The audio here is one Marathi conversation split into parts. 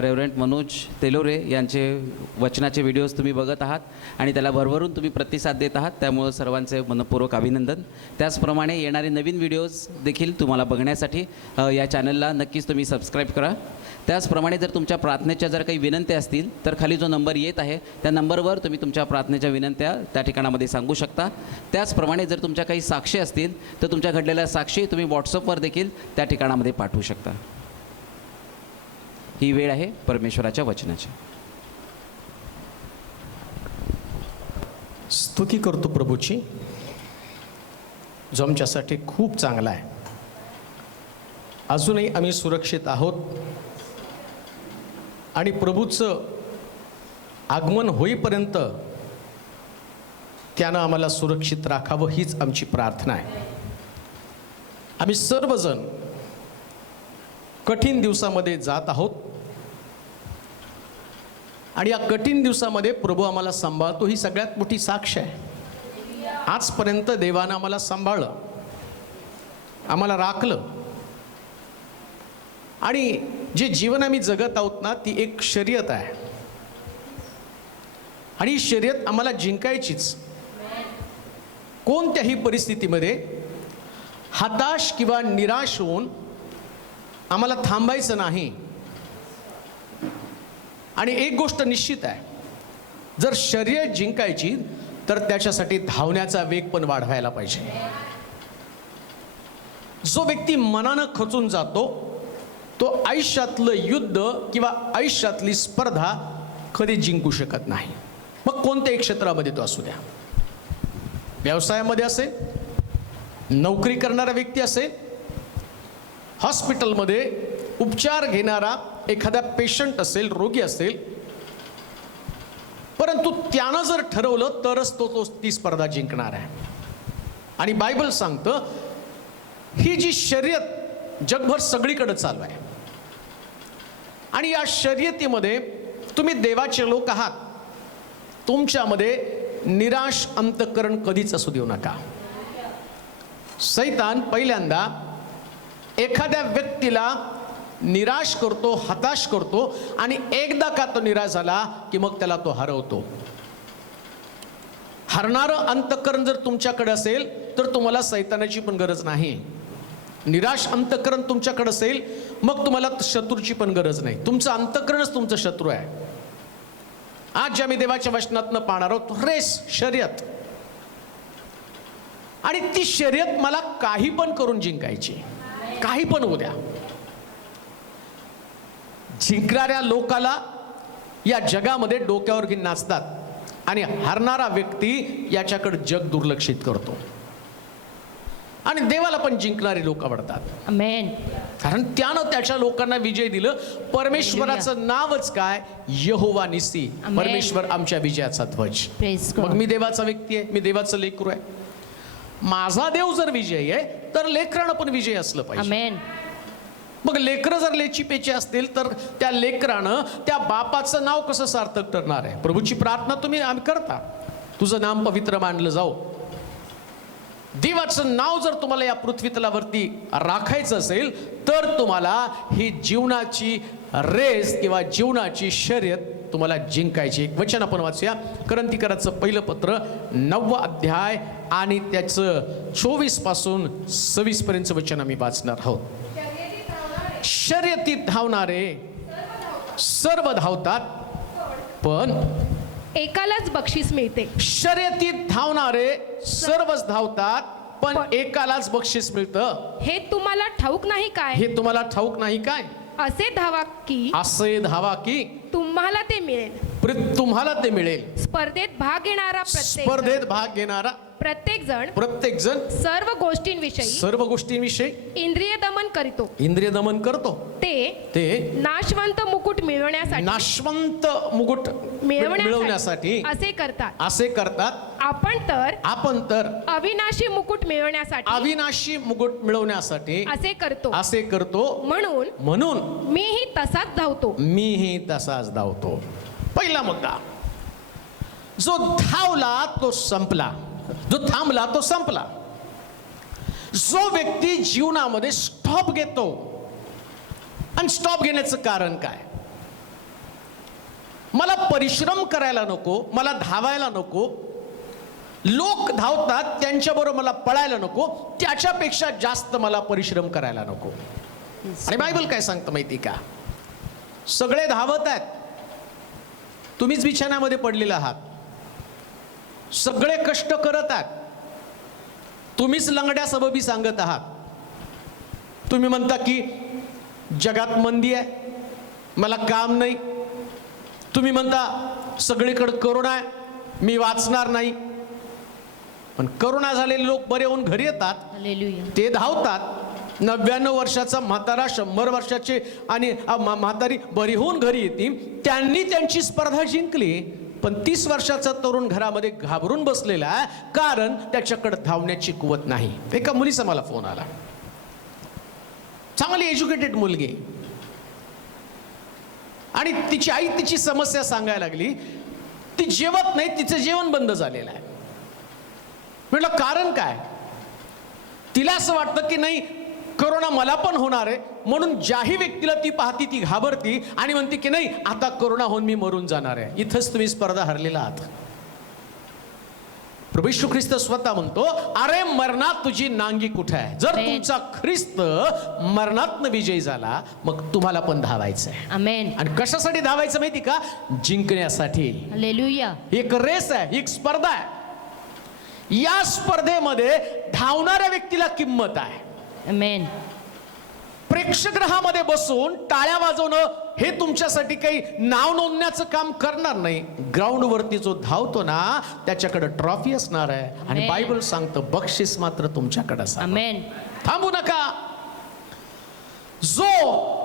रेव्हरंट मनोज तेलोरे यांचे वचनाचे व्हिडिओज तुम्ही बघत आहात आणि त्याला भरभरून तुम्ही प्रतिसाद देत आहात, त्यामुळं सर्वांचे मनपूर्वक अभिनंदन. त्याचप्रमाणे येणारे नवीन व्हिडिओज देखील तुम्हाला बघण्यासाठी या चॅनलला नक्कीच तुम्ही सबस्क्राईब करा. त्याचप्रमाणे जर तुमच्या प्रार्थनेच्या जर काही विनंत्या असतील तर खाली जो नंबर येत आहे त्या नंबरवर तुम्ही तुमच्या प्रार्थनेच्या विनंत्या त्या ठिकाणामध्ये सांगू शकता. त्याचप्रमाणे जर तुमच्या काही साक्षी असतील तर तुमच्या घडलेल्या साक्षी तुम्ही व्हॉट्सअपवर देखील त्या ठिकाणामध्ये पाठवू शकता. ही वेळ आहे परमेश्वराच्या वचनाची. स्तुती करतो प्रभूची, जो आमच्यासाठी खूप चांगला आहे. अजूनही आम्ही सुरक्षित आहोत आणि प्रभूचं आगमन होईपर्यंत त्यानं आम्हाला सुरक्षित राखावं हीच आमची प्रार्थना आहे. आम्ही सर्वजण कठीण दिवसामध्ये जात आहोत आणि या कठीण दिवसामध्ये प्रभू आम्हाला सांभाळतो ही सगळ्यात मोठी साक्ष आहे. आजपर्यंत देवानं आम्हाला सांभाळलं, आम्हाला राखलं आणि जे जीवन आम्ही जगत आहोत ना ती एक शर्यत आहे आणि ही शर्यत आम्हाला जिंकायचीच. कोणत्याही परिस्थितीमध्ये हताश किंवा निराश होऊन आम्हाला थांबायचं नाही. आणि एक गोष्ट निश्चित आहे, जर शर्यत जिंकायची तर त्याच्यासाठी धावण्याचा वेग पण वाढवायला पाहिजे. जो व्यक्ती मनानं खचून जातो तो आयुष्यातलं युद्ध किंवा आयुष्यातली स्पर्धा कधी जिंकू शकत नाही. मग कोणत्याही क्षेत्रामध्ये तो असू द्या, व्यवसायामध्ये असेल, नोकरी करणारा व्यक्ती असेल, हॉस्पिटलमध्ये उपचार घेणारा एखादा पेशंट असेल, रोगी असेल, परंतु त्यानं जर ठरवलं तरच तो ती स्पर्धा जिंकणार आहे. आणि बायबल सांगतं ही जी शर्यत जगभर सगळीकडे चालू आहे आणि या शर्यतीमध्ये तुम्ही देवाचे लोक आहात. तुमच्यामध्ये निराश अंतःकरण कधीच असू देऊ नका. सैतान पहिल्यांदा एखाद्या व्यक्तीला निराश करतो, हताश करतो आणि एकदा का तो निराश झाला की मग त्याला तो हरवतो. हरणारं अंतःकरण जर तुमच्याकडे असेल तर तुम्हाला सैतानाची पण गरज नाही. निराश अंतःकरण तुमच्याकडे असेल मग तुम्हाला शत्रूची पण गरज नाही. तुमचं अंतःकरणच तुमचं शत्रू आहे. आज जे आम्ही देवाच्या वचनातनं पाहणार आहोत रेस, शर्यत, आणि ती शर्यत मला काही पण करून जिंकायची, काही पण होऊ द्या. जिंकणाऱ्या लोकाला या जगामध्ये डोक्यावर घेऊन नाचतात आणि हरणारा व्यक्ती याच्याकडे जग दुर्लक्षित करतो. आणि देवाला पण जिंकणारे लोक आवडतात. आमेन. कारण त्यानं त्याच्या लोकांना विजय दिलं. परमेश्वराचं नावच काय? यहोवा निसी. परमेश्वर आमच्या विजयाचा ध्वज. मग मी देवाचा व्यक्ती आहे, मी देवाचं लेकरू आहे. माझा देव जर विजयी आहे तर लेकरानं पण विजय असलं पाहिजे. आमेन. मग लेकरं जर लेचीपेची असतील तर त्या लेकरानं त्या बापाचं नाव कसं सार्थक ठरणार आहे? प्रभूची प्रार्थना आम्ही करता, तुझं नाम पवित्र मानलं जाओ. देवाचं नाव जर तुम्हाला या पृथ्वीतलावरती राखायचं असेल तर तुम्हाला ही जीवनाची रेस किंवा जीवनाची शर्यत तुम्हाला जिंकायची. एक वचन आपण वाचूया. करंथीकराचं पहिलं पत्र 9 अध्याय आणि त्याचं 24 पासून 26 पर्यंत वचन आम्ही वाचणार आहोत. शर्यतीत धावणारे सर्व धावतात पण एकालाच बक्षीस मिळते. शर्यतीत धावणारे सर्वच धावतात पण एकालाच बक्षीस मिळतं. हे तुम्हाला ठाऊक नाही काय? हे तुम्हाला ठाऊक नाही काय? असे धावा की तुम्हाला ते मिळेल. तुम्हाला ते मिळेल. स्पर्धेत भाग घेणारा प्रत्येक जण सर्व गोष्टींविषयी इंद्रिय दमन करतो. ते नाशवंत मुकुट मिळवण्यासाठी असे करतात. आपण तर अविनाशी मुकुट मिळवण्यासाठी असे करतो. म्हणून मीही तसाच धावतो. पहिला मुद्दा, जो धावला तो संपला, जो थांबला तो संपला. जो व्यक्ती जीवनामध्ये स्टॉप घेतो, आणि स्टॉप घेण्याचं कारण काय? मला परिश्रम करायला नको, मला धावायला नको, लोक धावतात त्यांच्याबरोबर मला पळायला नको, त्याच्यापेक्षा जास्त मला परिश्रम करायला नको. आणि बायबल काय सांगतं माहिती का? सगळे धावत आहेत, तुम्हीच बिछाण्यामध्ये पडलेले आहात. सगळे कष्ट करत आहेत, तुम्हीच लंगड्या सबबी सांगत आहात. तुम्ही म्हणता की जगात मंदी आहे, मला काम नाही. तुम्ही म्हणता सगळीकडे करोना आहे, मी वाचणार नाही. पण करोना झालेले लोक बरे होऊन घरी येतात, ते धावतात. 99 वर्षाचा म्हातारा, 100 वर्षाचे आणि म्हातारी बरी होऊन घरी येते. त्यांनी त्यांची स्पर्धा जिंकली, पण 30 वर्षाचा तरुण घरामध्ये घाबरून बसलेला आहे, कारण त्याच्याकडे धावण्याची कुवत नाही. एका मुलीचा मला फोन आला, चांगली एज्युकेटेड मुलगी, आणि तिची आई तिची समस्या सांगायला लागली. ती जेवत नाही, तिचं जेवण बंद झालेलं आहे. म्हटलं कारण काय? तिला असं वाटतं की नाही करोना मला पण होणार आहे, म्हणून ज्याही व्यक्तीला ती पाहती ती घाबरती आणि म्हणते की नाही आता करोना होऊन मी मरून जाणार आहे. इथंच तुम्ही स्पर्धा हरलेला आहात. प्रभू येशू ख्रिस्त स्वतः म्हणतो, अरे मरणात तुझी नांगी कुठे आहे? जर तुमचा ख्रिस्त मरणातनं विजयी झाला, मग तुम्हाला पण धावायचं आहे. आमेन. आणि कशासाठी धावायचं माहिती का? जिंकण्यासाठी. हालेलुया. एक रेस आहे, एक स्पर्धा आहे. या स्पर्धेमध्ये धावणाऱ्या व्यक्तीला किंमत आहे. आमेन. प्रेक्षकगृहामध्ये बसून टाळ्या वाजवणं हे तुमच्यासाठी काही नाव नोंदण्याचं काम करणार नाही. ग्राउंडवरती जो धावतो ना त्याच्याकडे ट्रॉफी असणार आहे, आणि बायबल सांगतं बक्षीस मात्र तुमच्याकडे असणार. आमेन. थांबू नका. जो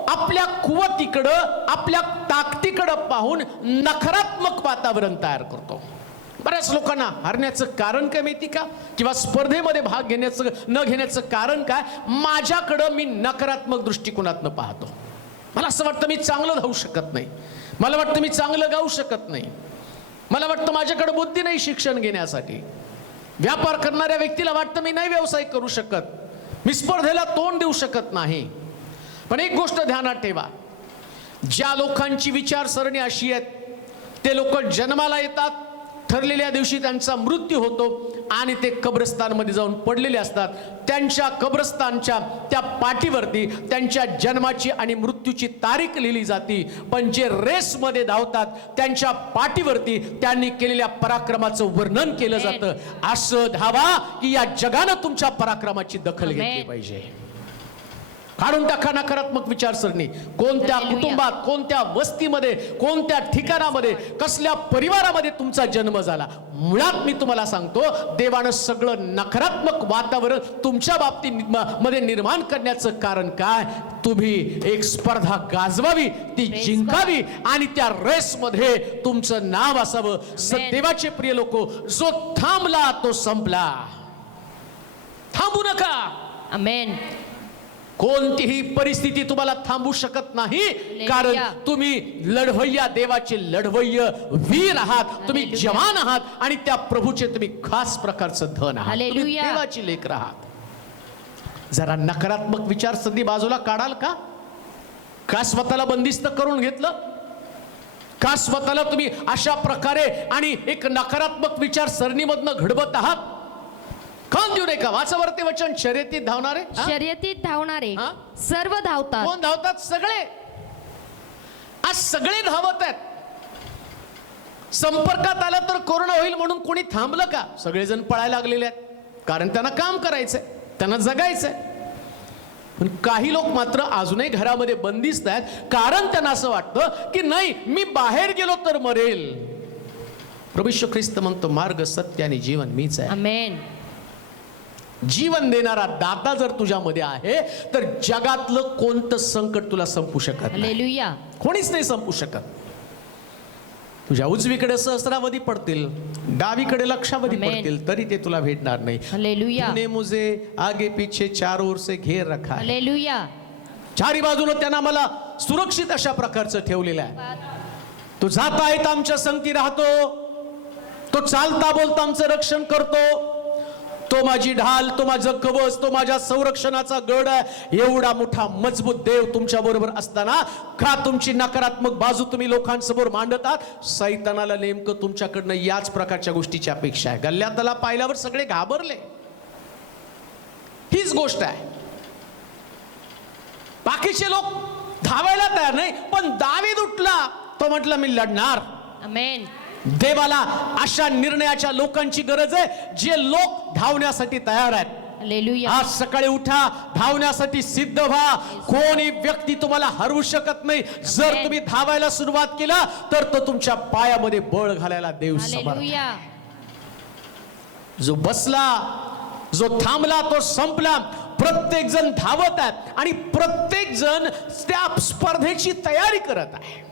आपल्या कुवतीकडं, आपल्या ताकदीकडं पाहून नकारात्मक वातावरण तयार करतो. बऱ्याच लोकांना हरण्याचं कारण काय माहिती का? किंवा स्पर्धेमध्ये भाग घेण्याचं न घेण्याचं कारण काय? माझ्याकडं मी नकारात्मक दृष्टिकोनातनं पाहतो. मला असं वाटतं मी चांगलं धावू शकत नाही, मला वाटतं मी चांगलं गाऊ शकत नाही, मला वाटतं माझ्याकडे बुद्धी नाही शिक्षण घेण्यासाठी. व्यापार करणाऱ्या व्यक्तीला वाटतं मी नाही व्यवसाय करू शकत, मी स्पर्धेला तोंड देऊ शकत नाही. पण एक गोष्ट ध्यानात ठेवा, ज्या लोकांची विचारसरणी अशी आहे ते लोक जन्माला येतात, ठरलेल्या दिवशी त्यांचा मृत्यू होतो आणि ते कब्रस्तानमध्ये जाऊन पडलेले असतात. त्यांच्या कब्रस्तानच्या त्या पाठीवरती त्यांच्या जन्माची आणि मृत्यूची तारीख लिहिली जाते. पण जे रेसमध्ये धावतात त्यांच्या पाठीवरती त्यांनी केलेल्या पराक्रमाचं वर्णन केलं जातं. असं धावा की या जगानं तुमच्या पराक्रमाची दखल घेतली पाहिजे. काढून टाका नकारात्मक विचारसरणी. कोणत्या कुटुंबात, कोणत्या वस्तीमध्ये, कोणत्या ठिकाणामध्ये, कसल्या परिवारामध्ये तुमचा जन्म झाला, मुळात मी तुम्हाला सांगतो देवानं सगळं नकारात्मक वातावरण तुमच्या बाबतीमध्ये निर्माण करण्याचं कारण काय? तुम्ही एक स्पर्धा गाजवावी, ती जिंकावी आणि त्या रेसमध्ये तुमचं नाव असावं. देवाचे प्रिय लोक, जो थांबला तो संपला. थांबू नका. आमेन. कोणतीही परिस्थिती तुम्हाला थांबू शकत नाही, कारण तुम्ही लढवय्या, देवाचे लढवय्य वीर आहात, तुम्ही जवान आहात आणि त्या प्रभूचे तुम्ही खास प्रकारचं धन आहात, तुम्ही देवाची लेकरं आहात. जरा नकारात्मक विचारसरणी बाजूला काढाल का? का स्वतःला बंदिस्त करून घेतलं? का स्वतःला तुम्ही अशा प्रकारे आणि एक नकारात्मक विचारसरणीमधनं घडवत आहात? कोण देऊ नये का? वाचावरती वचन, शर्यतीत धावणारे, शर्यतीत धावणारे सर्व धावतात. कोण धावतात? सगळे. आज सगळे धावत आहेत. संपर्कात आला तर कोरोना होईल म्हणून कोणी थांबलं का? सगळेजण पळायला लागलेले आहेत, कारण त्यांना काम करायचंय, त्यांना जगायचंय. पण काही लोक मात्र अजूनही घरामध्ये बंदिस्त आहेत, कारण त्यांना असं वाटतं की नाही मी बाहेर गेलो तर मरेल. प्रभू येशू ख्रिस्त म्हणतो मार्ग, सत्य आणि जीवन मीच आहे. आमेन. जीवन देणारा दाता जर तुझ्यामध्ये आहे तर जगातलं कोणतं संकट तुला संपू शकत नाही. हालेलुया. कोणीच नाही संपू शकत. तुझ्या उजवीकडे सहस्रावधी पडतील, डावीकडे लक्षावधी पडतील, तरी ते तुला भेटणार नाही. हालेलुया. तूने मुझे आगे पीछे चारों ओर से घेर रखा. हालेलुया. चारी बाजूने त्यांना मला सुरक्षित अशा प्रकारचं ठेवलेलं आहे. तो जाता येता आमच्या संगती राहतो, तो चालता बोलता आमचं रक्षण करतो, तो माझी ढाल, तो माझं कवच, तो माझ्या संरक्षणाचा गड आहे. एवढा मोठा मजबूत देव तुमच्या बरोबर असताना का तुमची नकारात्मक बाजू तुम्ही लोकांसमोर मांडतात? सैतानाला नेमकं तुमच्याकडनं याच प्रकारच्या गोष्टीची अपेक्षा आहे. गल्ल्यातला पाहिल्यावर सगळे घाबरले. हीच गोष्ट आहे. बाकीचे लोक धावायला तयार नाही, पण दावीद उठला. तो म्हटला मी लढणार. आमेन. देवाला अशा निर्णयाच्या लोकांची गरज आहे जे लोक धावण्यासाठी तयार आहेत. हालेलुया. आज सकाळी उठा, धावण्यासाठी सिद्ध व्हा. कोणी व्यक्ती तुम्हाला हरवू शकत नाही. जर तुम्ही धावायला सुरुवात केला तर तो तुमच्या पायामध्ये बळ घालायला देव समर्थ. हालेलुया. जो बसला, जो थांबला, तो संपला. प्रत्येक जण धावत आहेत आणि प्रत्येक जण त्या स्पर्धेची तयारी करत आहे.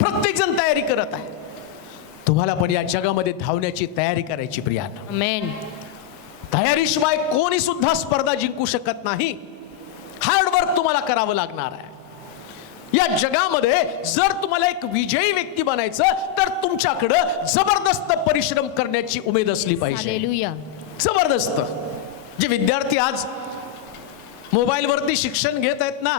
प्रत्येक जण तयारी करत आहे. तुम्हाला पण या जगामध्ये धावण्याची तयारी करायची प्रियानो. आमेन. तयारीशिवाय कोणी सुद्धा स्पर्धा जिंकू शकत नाही. हार्डवर्क तुम्हाला करावं लागणार आहे. या जगामध्ये जर तुम्हाला एक विजयी व्यक्ती बनायचं तर तुमच्याकडं जबरदस्त परिश्रम करण्याची उमेद असली पाहिजे. हालेलुया. जबरदस्त. जे विद्यार्थी आज मोबाईलवरती शिक्षण घेत आहेत ना,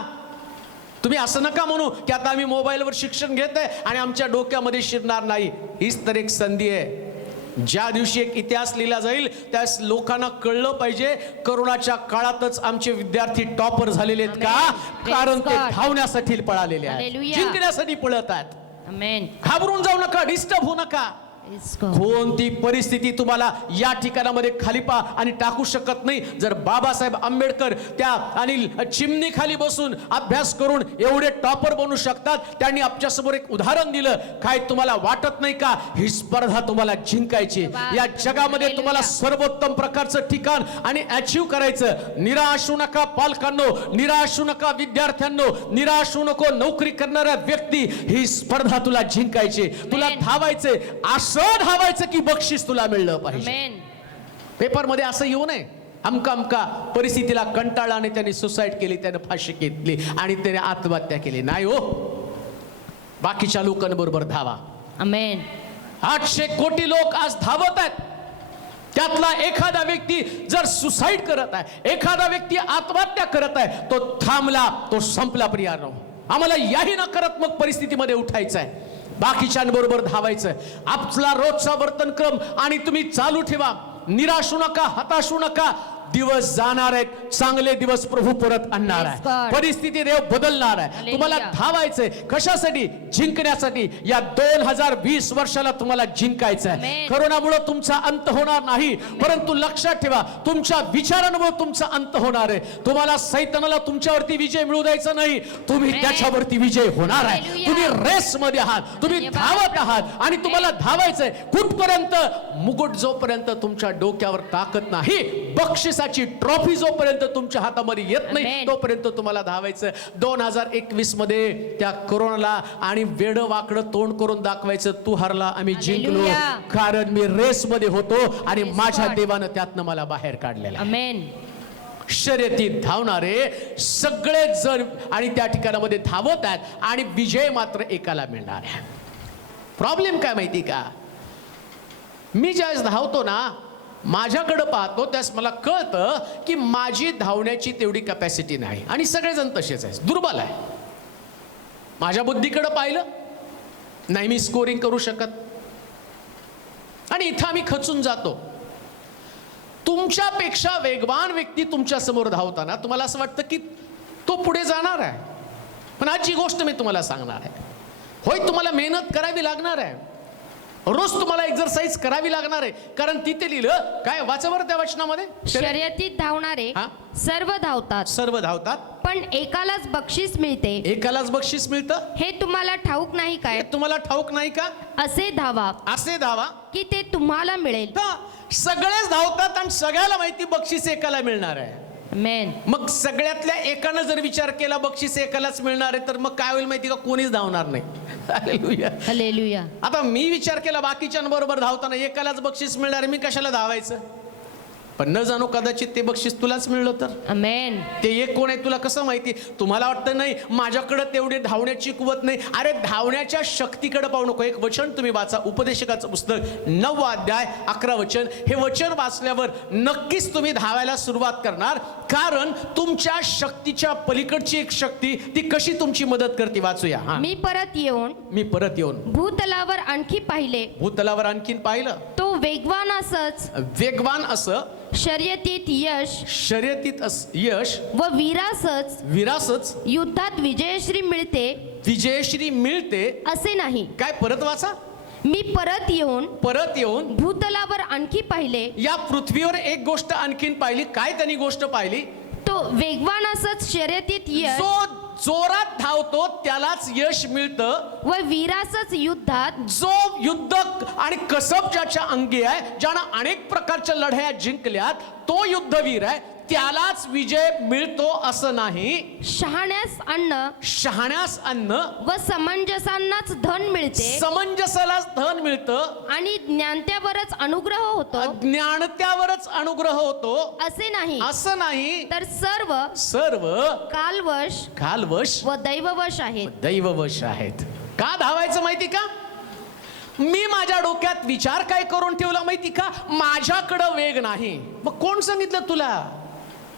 तुम्ही असं नका म्हणू की आता आम्ही मोबाईलवर शिक्षण घेत आहे आणि आमच्या डोक्यामध्ये शिरणार नाही. हीच तर एक संधी आहे. ज्या दिवशी एक इतिहास लिहिला जाईल त्यास लोकांना कळलं पाहिजे करोनाच्या काळातच आमचे विद्यार्थी टॉपर झालेले आहेत का, कारण ते धावण्यासाठी पळालेले आहेत, जिंकण्यासाठी पळत आहेत. आमेन. घाबरून जाऊ नका, डिस्टर्ब होऊ नका. Praise God. कोणती परिस्थिती तुम्हाला या ठिकाणामध्ये खाली पा आणि टाकू शकत नाही. जर बाबासाहेब आंबेडकर त्या आणि चिमणीखाली बसून अभ्यास करून एवढे टॉपर बनू शकतात, त्यांनी आपल्या समोर एक उदाहरण दिलं. काय तुम्हाला वाटत नाही का ही स्पर्धा तुम्हाला जिंकायची? या जगामध्ये तुम्हाला सर्वोत्तम प्रकारचं ठिकाण आणि अचीव करायचं. निराश होऊ नका पालकांनो, निराश होऊ नका विद्यार्थ्यांनो, निराश होऊ नको नोकरी करणाऱ्या व्यक्ती. ही स्पर्धा तुला जिंकायची, तुला धावायचे. असं धावायचं की बक्षीस तुला मिळलं पाहिजे. आमेन. पेपर मध्ये असं येऊ नये अमका अमका परिस्थितीला कंटाळला आणि त्याने सुसाईड केली, त्याने फाशी घेतली आणि त्याने आत्महत्या केली. नाही हो, बाकीच्या लोकांबरोबर धावा. आमेन. 800 कोटी लोक आज धावत आहेत. त्यातला एखादा व्यक्ती जर सुसाईड करत आहे, एखादा व्यक्ती आत्महत्या करत आहे, तो थांबला, तो संपला. प्रियानो, आम्हाला याही नकारात्मक परिस्थितीमध्ये उठायचं आहे, बाकीच्यांबरोबर धावायचं. आपला रोजचा वर्तनक्रम आणि तुम्ही चालू ठेवा. निराश होऊ नका, हताश होऊ नका. दिवस जाणार आहेत, चांगले दिवस प्रभू परत आणणार आहे. परिस्थिती देव बदलणार आहे. तुम्हाला धावायचंय कशासाठी? जिंकण्यासाठी. या 2020 वर्षाला तुम्हाला जिंकायचं आहे. करोनामुळे तुमचा अंत होणार नाही, परंतु लक्षात ठेवा तुमच्या विचारांमुळे तुमचा अंत होणार आहे. तुम्हाला सैतानाला तुमच्यावरती विजय मिळू द्यायचा नाही, तुम्ही त्याच्यावरती विजय होणार आहे. तुम्ही रेस मध्ये आहात, तुम्ही धावत आहात आणि तुम्हाला धावायचंय कुठपर्यंत? मुकुट जोपर्यंत तुमच्या डोक्यावर टाकत नाही, बक्षीस ट्रॉफी जोपर्यंत तुमच्या हातामध्ये येत नाही तोपर्यंत तुम्हाला धावायचं. 2021 मध्ये त्या कोरोनाला आणि वेड वाकडं तोंड करून दाखवायचं, तू हरला आम्ही जिंकलो, कारण मी रेस मध्ये होतो आणि माझ्या देवानं त्यातनं मला बाहेर काढलेलं. आमेन. शर्यतीत धावणारे सगळे जण आणि त्या ठिकाणामध्ये धावत आहेत आणि विजय मात्र एकाला मिळणार आहे. प्रॉब्लेम काय माहिती का? मी ज्यावेळेस धावतो ना, माझ्याकडे पाहतो त्यास मला कळतं की माझी धावण्याची तेवढी कॅपॅसिटी नाही आणि सगळेजण तसेच आहेत, दुर्बल आहे. माझ्या बुद्धीकडे पाहिलं नाही, मी स्कोरिंग करू शकत आणि इथं आम्ही खचून जातो. तुमच्यापेक्षा वेगवान व्यक्ती तुमच्या समोर धावताना तुम्हाला असं वाटतं की तो पुढे जाणार आहे. पण आजची गोष्ट मी तुम्हाला सांगणार आहे. होय, तुम्हाला मेहनत करावी लागणार आहे, रोज तुम्हाला एक्सरसाइज करावी लागणार आहे, कारण तिथे लिहिलं काय, वाचावर त्या वचनामध्ये, शर्यतीत धावणारे सर्व धावतात, सर्व धावतात, पण एकालाच बक्षीस मिळते. एकालाच बक्षीस मिळतं हे तुम्हाला ठाऊक नाही काय? तुम्हाला ठाऊक नाही का? असे धावा, असे धावा की ते तुम्हाला मिळेल. सगळेच धावतात आणि सगळ्याला माहिती बक्षीस एकाला मिळणार आहे. आमेन. मग सगळ्यातल्या एकानं जर विचार केला बक्षीस एकालाच मिळणार आहे, तर मग काय होईल माहिती का? कोणीच धावणार नाही. हालेलुया. हालेलुया. आता मी विचार केला बाकीच्यांबरोबर धावताना एकालाच बक्षीस मिळणार आहे, मी कशाला धावायचं? पण न जाणू कदाचित ते बक्षीस तुलाच मिळलं तर. अमेन. ते एक कोण आहे तुला कसं माहिती? तुम्हाला वाटतं नाही माझ्याकडे तेवढी धावण्याची कुवत नाही. अरे धावण्याच्या शक्तीकडे पाहू नको. एक वचन तुम्ही वाचा, उपदेशकाचं पुस्तक 9 अध्याय 11 वचन. हे वचन वाचल्यावर नक्कीच तुम्ही धावायला सुरुवात करणार, कारण तुमच्या शक्तीच्या पलीकडची एक शक्ती ती कशी तुमची मदत करते. वाचूया. हा. मी परत येऊन भूतलावर आणखी पाहिले. भूतलावर आणखीन पाहिलं. तो वेगवान असं शर्यतीत यश व वीरासच युद्धात विजयश्री मिळते असे नाही. काय? परत वाचा. मी परत येऊन भूतलावर आणखी पाहिले. या पृथ्वीवर एक गोष्ट आणखीन पाहिली. काय त्यांनी गोष्ट पाहिली? तो वेगवान असच शर्यतीत यश जो जोरात धावतो त्यालाच यश मिळतं, व वीरासच युद्धात जो युद्ध आणि कसब ज्याच्या अंगी आहे, ज्यानं अनेक प्रकारच्या लढाया जिंकल्यात, तो युद्धवीर आहे, त्यालाच विजय मिळतो असं नाही. शहाण्यास अन्न व समंजसांनाच धन मिळते. समंजसालाच धन मिळतं आणि ज्ञानत्यावरच अनुग्रह होतो. ज्ञानत्यावरच अनुग्रह होतो असे नाही. असं नाही. तर सर्व कालवश व दैववश आहेत. का धावायचं माहिती का? मी माझ्या डोक्यात विचार काय करून ठेवला माहिती का? माझ्याकडं वेग नाही. मग कोण सांगितलं तुला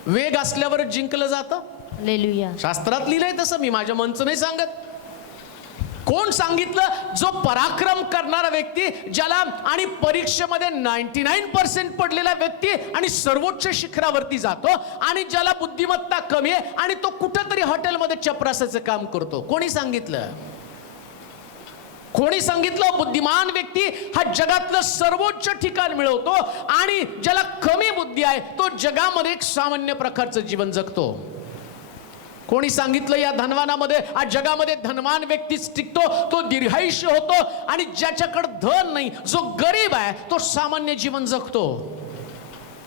वेग असल्यावरच जिंकलं जातं? हालेलुया. शास्त्रात लिहिलंय तसं, मी माझ्या मनचं नाही सांगत. कोण सांगितलं? जो पराक्रम करणारा व्यक्ती, ज्याला आणि परीक्षेमध्ये 99% पडलेला व्यक्ती आणि सर्वोच्च शिखरावरती जातो, आणि ज्याला बुद्धिमत्ता कमी आहे आणि तो कुठंतरी हॉटेलमध्ये चपरासाचं काम करतो. कोणी सांगितलं? कोणी सांगितलं? बुद्धिमान व्यक्ती हा जगातलं सर्वोच्च ठिकाण मिळवतो, आणि ज्याला कमी बुद्धी आहे तो जगामध्ये एक सामान्य प्रकारचं जीवन जगतो. कोणी सांगितलं? या धनवानामध्ये, आज जगामध्ये धनवान व्यक्तीच टिकतो, तो दीर्घायुष्य होतो, आणि ज्याच्याकडे धन नाही, जो गरीब आहे, तो सामान्य जीवन जगतो.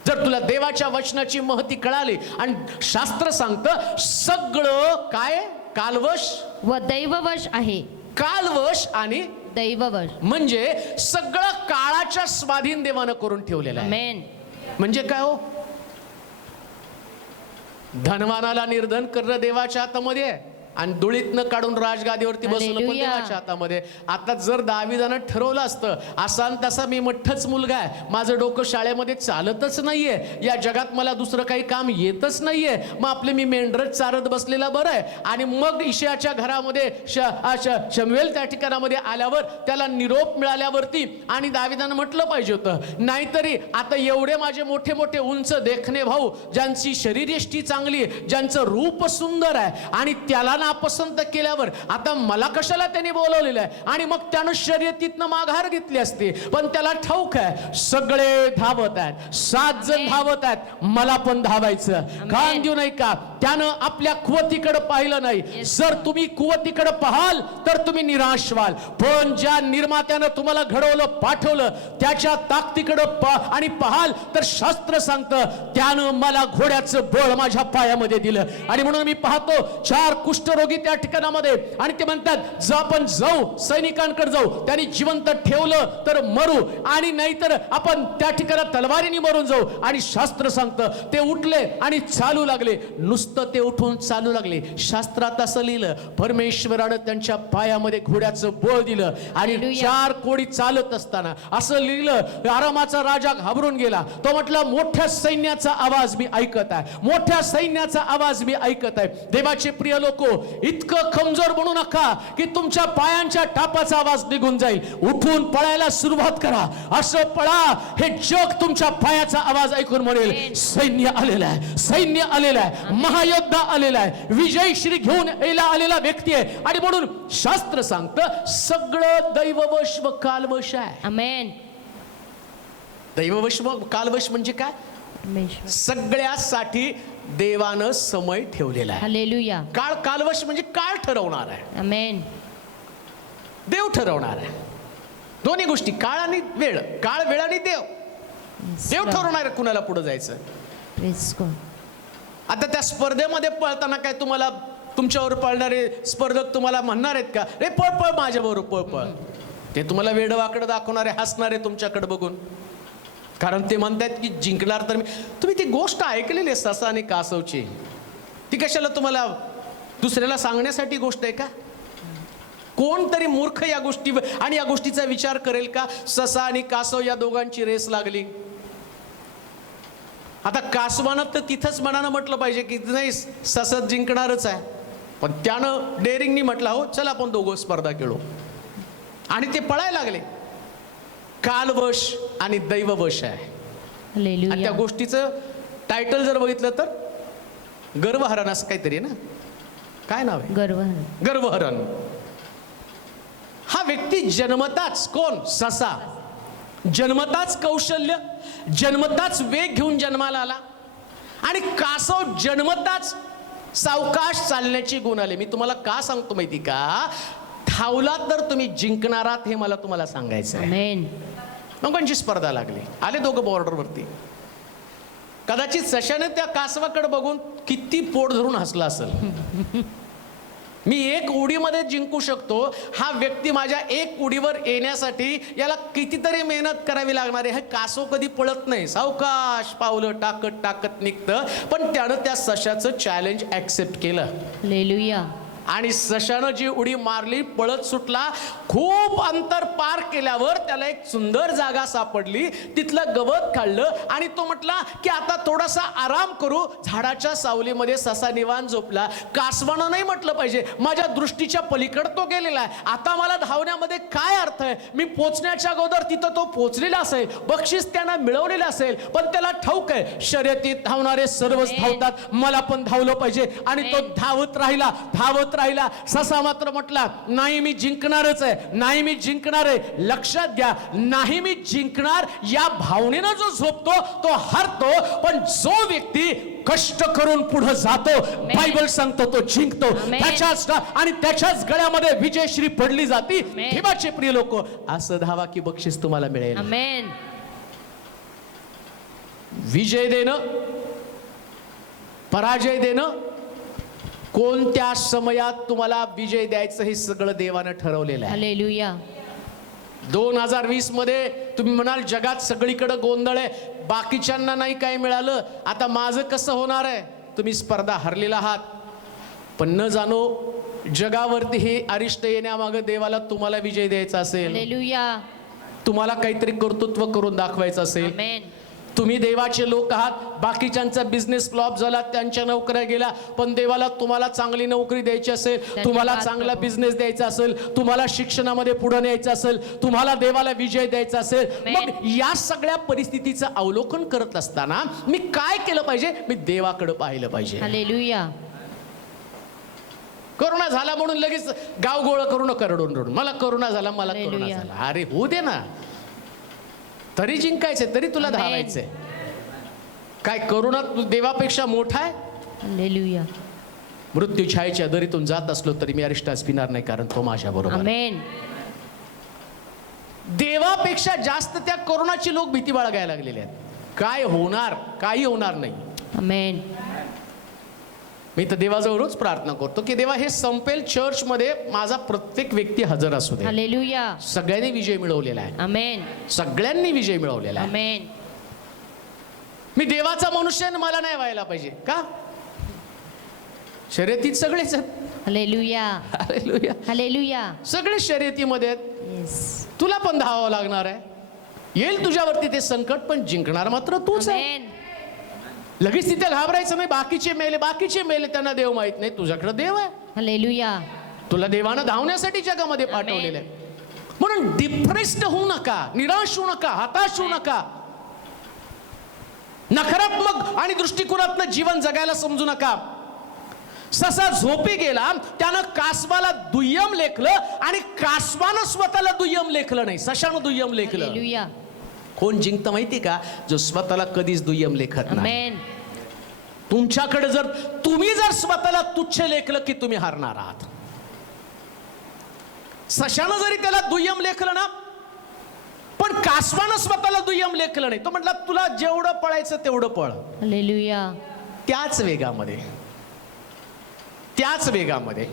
जर तुला देवाच्या वचनाची महती कळाली, आणि शास्त्र सांगतं सगळं काय कालवश व दैववश आहे. कालवश आणि दैववश म्हणजे सगळं काळाच्या स्वाधीन देवानं करून ठेवलेलं आहे. आमेन. म्हणजे काय हो? धनवानाला निर्धन करणं देवाच्या हातामध्ये आहे, आणि दुळीतनं काढून राजगादीवरती बसवणं पण हालेलुया. देवाच्या हातामध्ये. आता जर दाविदानं ठरवलं असतं असा न तसा मी मठ्ठच मुलगा आहे, माझं डोकं शाळेमध्ये चालतच नाहीये, या जगात मला दुसरं काही काम येतच नाहीये, मग आपले मी मेंढरच चारत बसलेला बरं आहे, आणि मग इशयाच्या घरामध्ये शमूएल त्या ठिकाणामध्ये आल्यावर त्याला निरोप मिळाल्यावरती, आणि दाविदानं म्हटलं पाहिजे होतं, नाहीतरी आता एवढे माझे मोठे मोठे उंच देखणे भाऊ, ज्यांची शरीरयष्टी चांगली, ज्यांचं रूप सुंदर आहे, आणि त्याला नापसंत केल्यावर आता मला कशाला त्यांनी बोलवलेलं आहे? आणि मग त्यानं शर्यतीतनं माघार घेतली असते. पण त्याला ठाऊक आहे सगळे धावत आहेत, 7 जण धावत आहेत, मला पण धावायचं. कान देऊ नाही का? त्यानं आपल्या कुवतीकडे पाहिलं नाही. जर तुम्ही कुवतीकडे पाहाल तर तुम्ही निराश व्हाल, पण ज्या निर्मात्यानं तुम्हाला घडवलं पाठवलं त्याच्या ताकदीकडे आणि पाहाल तर शास्त्र सांगतं त्यानं मला घोड्याचं बळ माझ्या पायामध्ये दिलं. आणि म्हणून मी पाहतो 4 कुष्ठरोगी त्या ठिकाणामध्ये, आणि ते म्हणतात जर आपण जाऊ सैनिकांकडे जाऊ, त्यांनी जिवंत ठेवलं तर मरू, आणि नाहीतर आपण त्या ठिकाणात तलवारीने मरून जाऊ. आणि शास्त्र सांगतं ते उठले आणि चालू लागले. नुसतं ते उठून चालू लागले. शास्त्रात असं लिहिलं, परमेश्वरानं त्यांच्या पायामध्ये घोड्याचं बळ दिलं, आणि 4 कोडी चालत असताना असं लिहिलं, आरामाचा राजा घाबरून गेला. तो म्हटला मोठ्या सैन्याचा आवाज मी ऐकत आहे, मोठ्या सैन्याचा आवाज मी ऐकत आहे. देवाचे प्रिय लोक, इतकं कमजोर बनू नका की तुमच्या पायांच्या टापाचा आवाज निघून जाईल. उठून पळायला सुरुवात करा. असं पळा हे जग तुमच्या पायाचा आवाज ऐकून म्हणेल सैन्य आलेलं आहे, सैन्य आलेलं आहे, महायोद्धा आलेला आहे, विजयश्री घेऊन यायला आलेला व्यक्ती आहे. आणि म्हणून शास्त्र सांगतं सगळं दैववश व कालवश आहे. आमेन. दैववश व कालवश म्हणजे काय? सगळ्यासाठी देवानं समय ठेवलेला आहे. हालेलुया. काळ कालवश म्हणजे काळ ठरवणार आहे, आमेन. देव ठरवणार आहे. दोन्ही गोष्टी, काळ आणि वेळ, काळ वेळ आणि देव. देव ठरवणार आहे कुणाला पुढे जायचं. आता त्या स्पर्धेमध्ये पळताना काय तुम्हाला तुमच्यावर पळणारे स्पर्धक तुम्हाला म्हणणार आहेत का रे पळ पळ माझ्याबरोबर पळ पळ? ते तुम्हाला वेडवाकडे दाखवणारे, हसणारे तुमच्याकडे बघून. कारण ते म्हणतात की जिंकणार तर मी. तुम्ही ती गोष्ट ऐकलेली आहे ससा आणि कासवची. ती कशाला तुम्हाला दुसऱ्याला सांगण्यासाठी गोष्ट आहे का? कोणतरी मूर्ख या गोष्टी आणि या गोष्टीचा विचार करेल का? ससा आणि कासव या दोघांची रेस लागली. आता कासवानं तर तिथंच मनानं म्हटलं पाहिजे की नाही ससा जिंकणारच आहे, पण त्यानं डेअरिंगनी म्हटलं हो चल आपण दोघं स्पर्धा खेळू. आणि ते पळायला लागले. कालवश आणि दैववश आहे. आणि त्या हालेलुया. गोष्टीचं टायटल जर बघितलं तर गर्वहरण असं काहीतरी आहे ना. काय नाव आहे? गर्वहरण. हा व्यक्ती जन्मताच कोण? ससा. जन्मताच कौशल्य, जन्मताच वेग घेऊन जन्माला आला. आणि कासव जन्मताच सावकाश चालण्याची गुण आले. मी तुम्हाला का सांगतो माहिती का? धावलात तर तुम्ही जिंकणारात हे मला तुम्हाला सांगायचं आहे. आमेन. लोकांची स्पर्धा लागली. आले दोघं बॉर्डरवरती. कदाचित सशाने त्या कासवाकडे बघून किती पोट धरून हसला असेल. मी एक उडीमध्ये जिंकू शकतो, हा व्यक्ती माझ्या एक उडीवर येण्यासाठी याला कितीतरी मेहनत करावी लागणार आहे. हे कासव कधी पळत नाही, सावकाश पावलं टाकत टाकत निघतं. पण त्यानं त्या सशाचं चॅलेंज ऍक्सेप्ट केलं. हालेलुया. आणि सशानं जी उडी मारली, पळत सुटला. खूप अंतर पार केल्यावर त्याला एक सुंदर जागा सापडली. तिथलं गवत काढलं आणि तो म्हटला की आता थोडासा आराम करू. झाडाच्या सावलीमध्ये ससा निवांत झोपला. कासवानं नाही म्हटलं पाहिजे, माझ्या दृष्टीच्या पलीकडे तो गेलेला आहे, आता मला धावण्यामध्ये काय अर्थ आहे? मी पोचण्याच्या अगोदर तिथं तो पोचलेला असेल, बक्षीस त्यानं मिळवलेलं असेल. पण त्याला ठाऊक आहे शर्यतीत धावणारे सर्वच धावतात, मला पण धावलं पाहिजे. आणि तो धावत राहिला. ससा मात्र म्हटला नाही मी जिंकणारच आहे, नाही मी जिंकणार आहे. लक्षात घ्या, नाही मी जिंकणार या भावनेनं जो झोपतो तो हरतो. पण जो व्यक्ती कष्ट करून पुढे जातो, बायबल सांगतो तो जिंकतो. त्याच्याच गळ्यामध्ये विजयश्री पडली जाती. देवाचे प्रिय लोक, असं धावा की बक्षीस तुम्हाला मिळेल. आमेन. विजय देणं, पराजय देणं, कोणत्या समयात तुम्हाला विजय द्यायचं हे सगळं देवानं ठरवलेलं आहे. हालेलुया. 2020 मध्ये तुम्ही म्हणाल जगात सगळीकडे गोंधळ आहे, बाकीच्यांना नाही काय मिळालं, आता माझं कसं होणार आहे? तुम्ही स्पर्धा हरलेला आहात. पण न जाणो जगावरती हे अरिष्ट येण्यामागे देवाला तुम्हाला विजय द्यायचा असेल, हालेलुया. तुम्हाला काहीतरी कर्तृत्व करून दाखवायचं असेल. आमेन. तुम्ही देवाचे लोक आहात. बाकीच्यांचा बिझनेस फ्लॉप झाला, त्यांच्या नोकऱ्या गेला, पण देवाला तुम्हाला चांगली नोकरी द्यायची असेल, तुम्हाला चांगला बिझनेस द्यायचा असेल, तुम्हाला शिक्षणामध्ये पुढे न्यायचं असेल, तुम्हाला देवाला विजय द्यायचा असेल, मग या सगळ्या परिस्थितीचं अवलोकन करत असताना मी काय केलं पाहिजे? मी देवाकडे पाहिलं पाहिजे. हालेलुया. करोना झाला म्हणून लगेच गाव गोळ करू नका रडून मला करोना झाला, मला करोना झाला. अरे होऊ दे ना, तरी जिंकायचंय, तरी तुला धावायचंय. काय करोना देवापेक्षा मोठा आहे? हालेलुया. मृत्यू छायेच्या दरीतून जात असलो तरी मी अरिष्टास पिणार नाही, कारण तो माझ्या बरोबर. आमेन. देवापेक्षा जास्त त्या करोनाची लोक भीती बाळगायला लागलेले आहेत. काय होणार? काही होणार नाही. आमेन. मी तर देवाजवळ रोज प्रार्थना करतो की देवा हे संपेल, चर्चमध्ये माझा प्रत्येक व्यक्ती हजर असू दे. हालेलुया. सगळ्यांनी विजय मिळवलेला आहे. आमेन. सगळ्यांनी विजय मिळवलेला आहे. आमेन. मी देवाचा मनुष्य मला नाही व्हायला पाहिजे का? शर्यतीत सगळेच आहेत. हालेलुया. हालेलुया. हालेलुया. सगळे शर्यतीमध्ये आहेत. येस. तुला पण धावावं लागणार आहे. येईल तुझ्यावरती ते संकट, पण जिंकणार मात्र तूच आहे. आमेन. लगेच तिथे घाबरायचं नाही. बाकीचे मेले त्यांना देव माहित नाही, तुझ्याकडे देव आहे. हालेलुया. तुला देवानं धावण्यासाठी जगामध्ये पाठवलेलं आहे. म्हणून डिप्रेस्ड होऊ नका, निराश होऊ नका, हताश होऊ नका, नकारात्मक आणि दृष्टिकोनातनं जीवन जगायला समजू नका. ससा झोपी गेला, त्यानं कासवाला दुय्यम लेखलं आणि कासवानं स्वतःला दुय्यम लेखलं नाही, सशानं दुय्यम लेखलं. हालेलुया. कोण जिंकतं माहिती का? जो स्वतःला कधीच दुय्यम लेखत नाही. आमेन. तुमच्याकडे जर तुम्ही स्वतःला तुच्छ लेखलं की तुम्ही हारणार आहात. सशानं जरी त्याला दुय्यम लेखलं ना, पण कासवानं स्वतःला दुय्यम लेखलं नाही. तो म्हटला तुला जेवढं पळायचं तेवढं पळ. हालेलुया. त्याच वेगामध्ये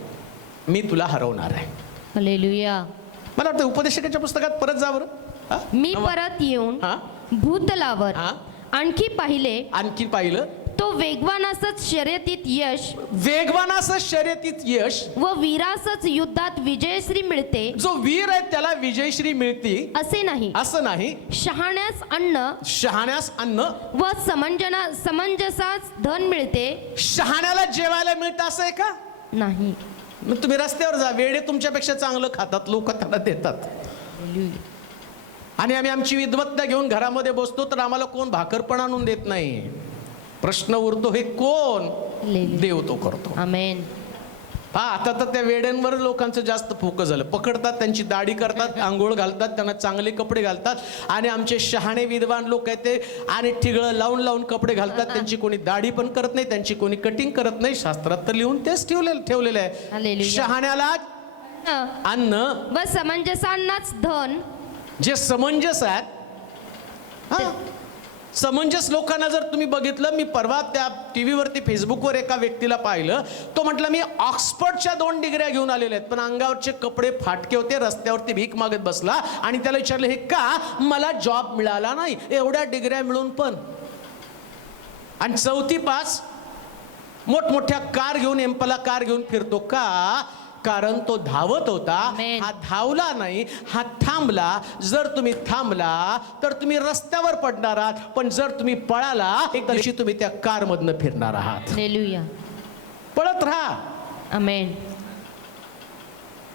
मी तुला हरवणार आहे. हालेलुया. मला वाटतं उपदेशकाच्या पुस्तकात परत जा बरं. मी परत येऊन हा भूतलावर हा आणखी पाहिले, आणखी पाहिलं तो वेगवानासच शर्यतीत यश वेगवानासच शर्यतीत यश व वीरासच युद्धात विजयश्री मिळते जो वीर आहे त्याला विजयश्री मिळते असे नाही. असं नाही. शहाण्यास अन्न शहाण्यास अन्न व समंजसास धन मिळते शहाण्याला जेवायला मिळतं असं आहे का? नाही. मग तुम्ही रस्त्यावर जा, वेडे तुमच्यापेक्षा चांगलं खातात, लोक त्यांना देतात. आणि आम्ही आमची विद्वत्ता घेऊन घरामध्ये बसतो तर आम्हाला कोण भाकर पण आणून देत नाही. प्रश्न उरतो हे कोण? देव तो करतो. आमेन. हा आता तर त्या वेड्यांवर लोकांचं जास्त फोकस झालं. पकडतात, त्यांची दाढी करतात, आंघोळ घालतात, त्यांना चांगले कपडे घालतात. आणि आमचे शहाणे विद्वान लोक आहेत ते आणि ठिगळं लावून लावून कपडे घालतात. त्यांची कोणी दाढी पण करत नाही, त्यांची कोणी कटिंग करत नाही. शास्त्रात तर लिहून तेच ठेवलेलं आहे. हालेलुया. शहाण्याला अन्न व समंजसांनाच धन. जे समंजस आहेत, हा, समंजस लोकांना जर तुम्ही बघितलं, मी परवा त्या टीव्हीवरती फेसबुकवर एका व्यक्तीला पाहिलं. तो म्हटला मी ऑक्सफर्डच्या 2 डिग्र्या घेऊन आलेल्या आहेत, पण अंगावरचे कपडे फाटके होते, रस्त्यावरती भीक मागत बसला. आणि त्याला विचारलं हे का? मला जॉब मिळाला नाही, एवढ्या डिग्र्या मिळून पण. आणि 4थी पास मोठमोठ्या कार घेऊन, एम्पला कार घेऊन फिरतो का? कारण तो धावत होता. हा धावला नाही, हा थांबला. जर तुम्ही थांबला तर तुम्ही रस्त्यावर पडणार आहात, पण जर तुम्ही पळाला एक दिवशी तुम्ही त्या कार मधनं फिरणार आहात. हालेलुया. पळत राहा. आमेन.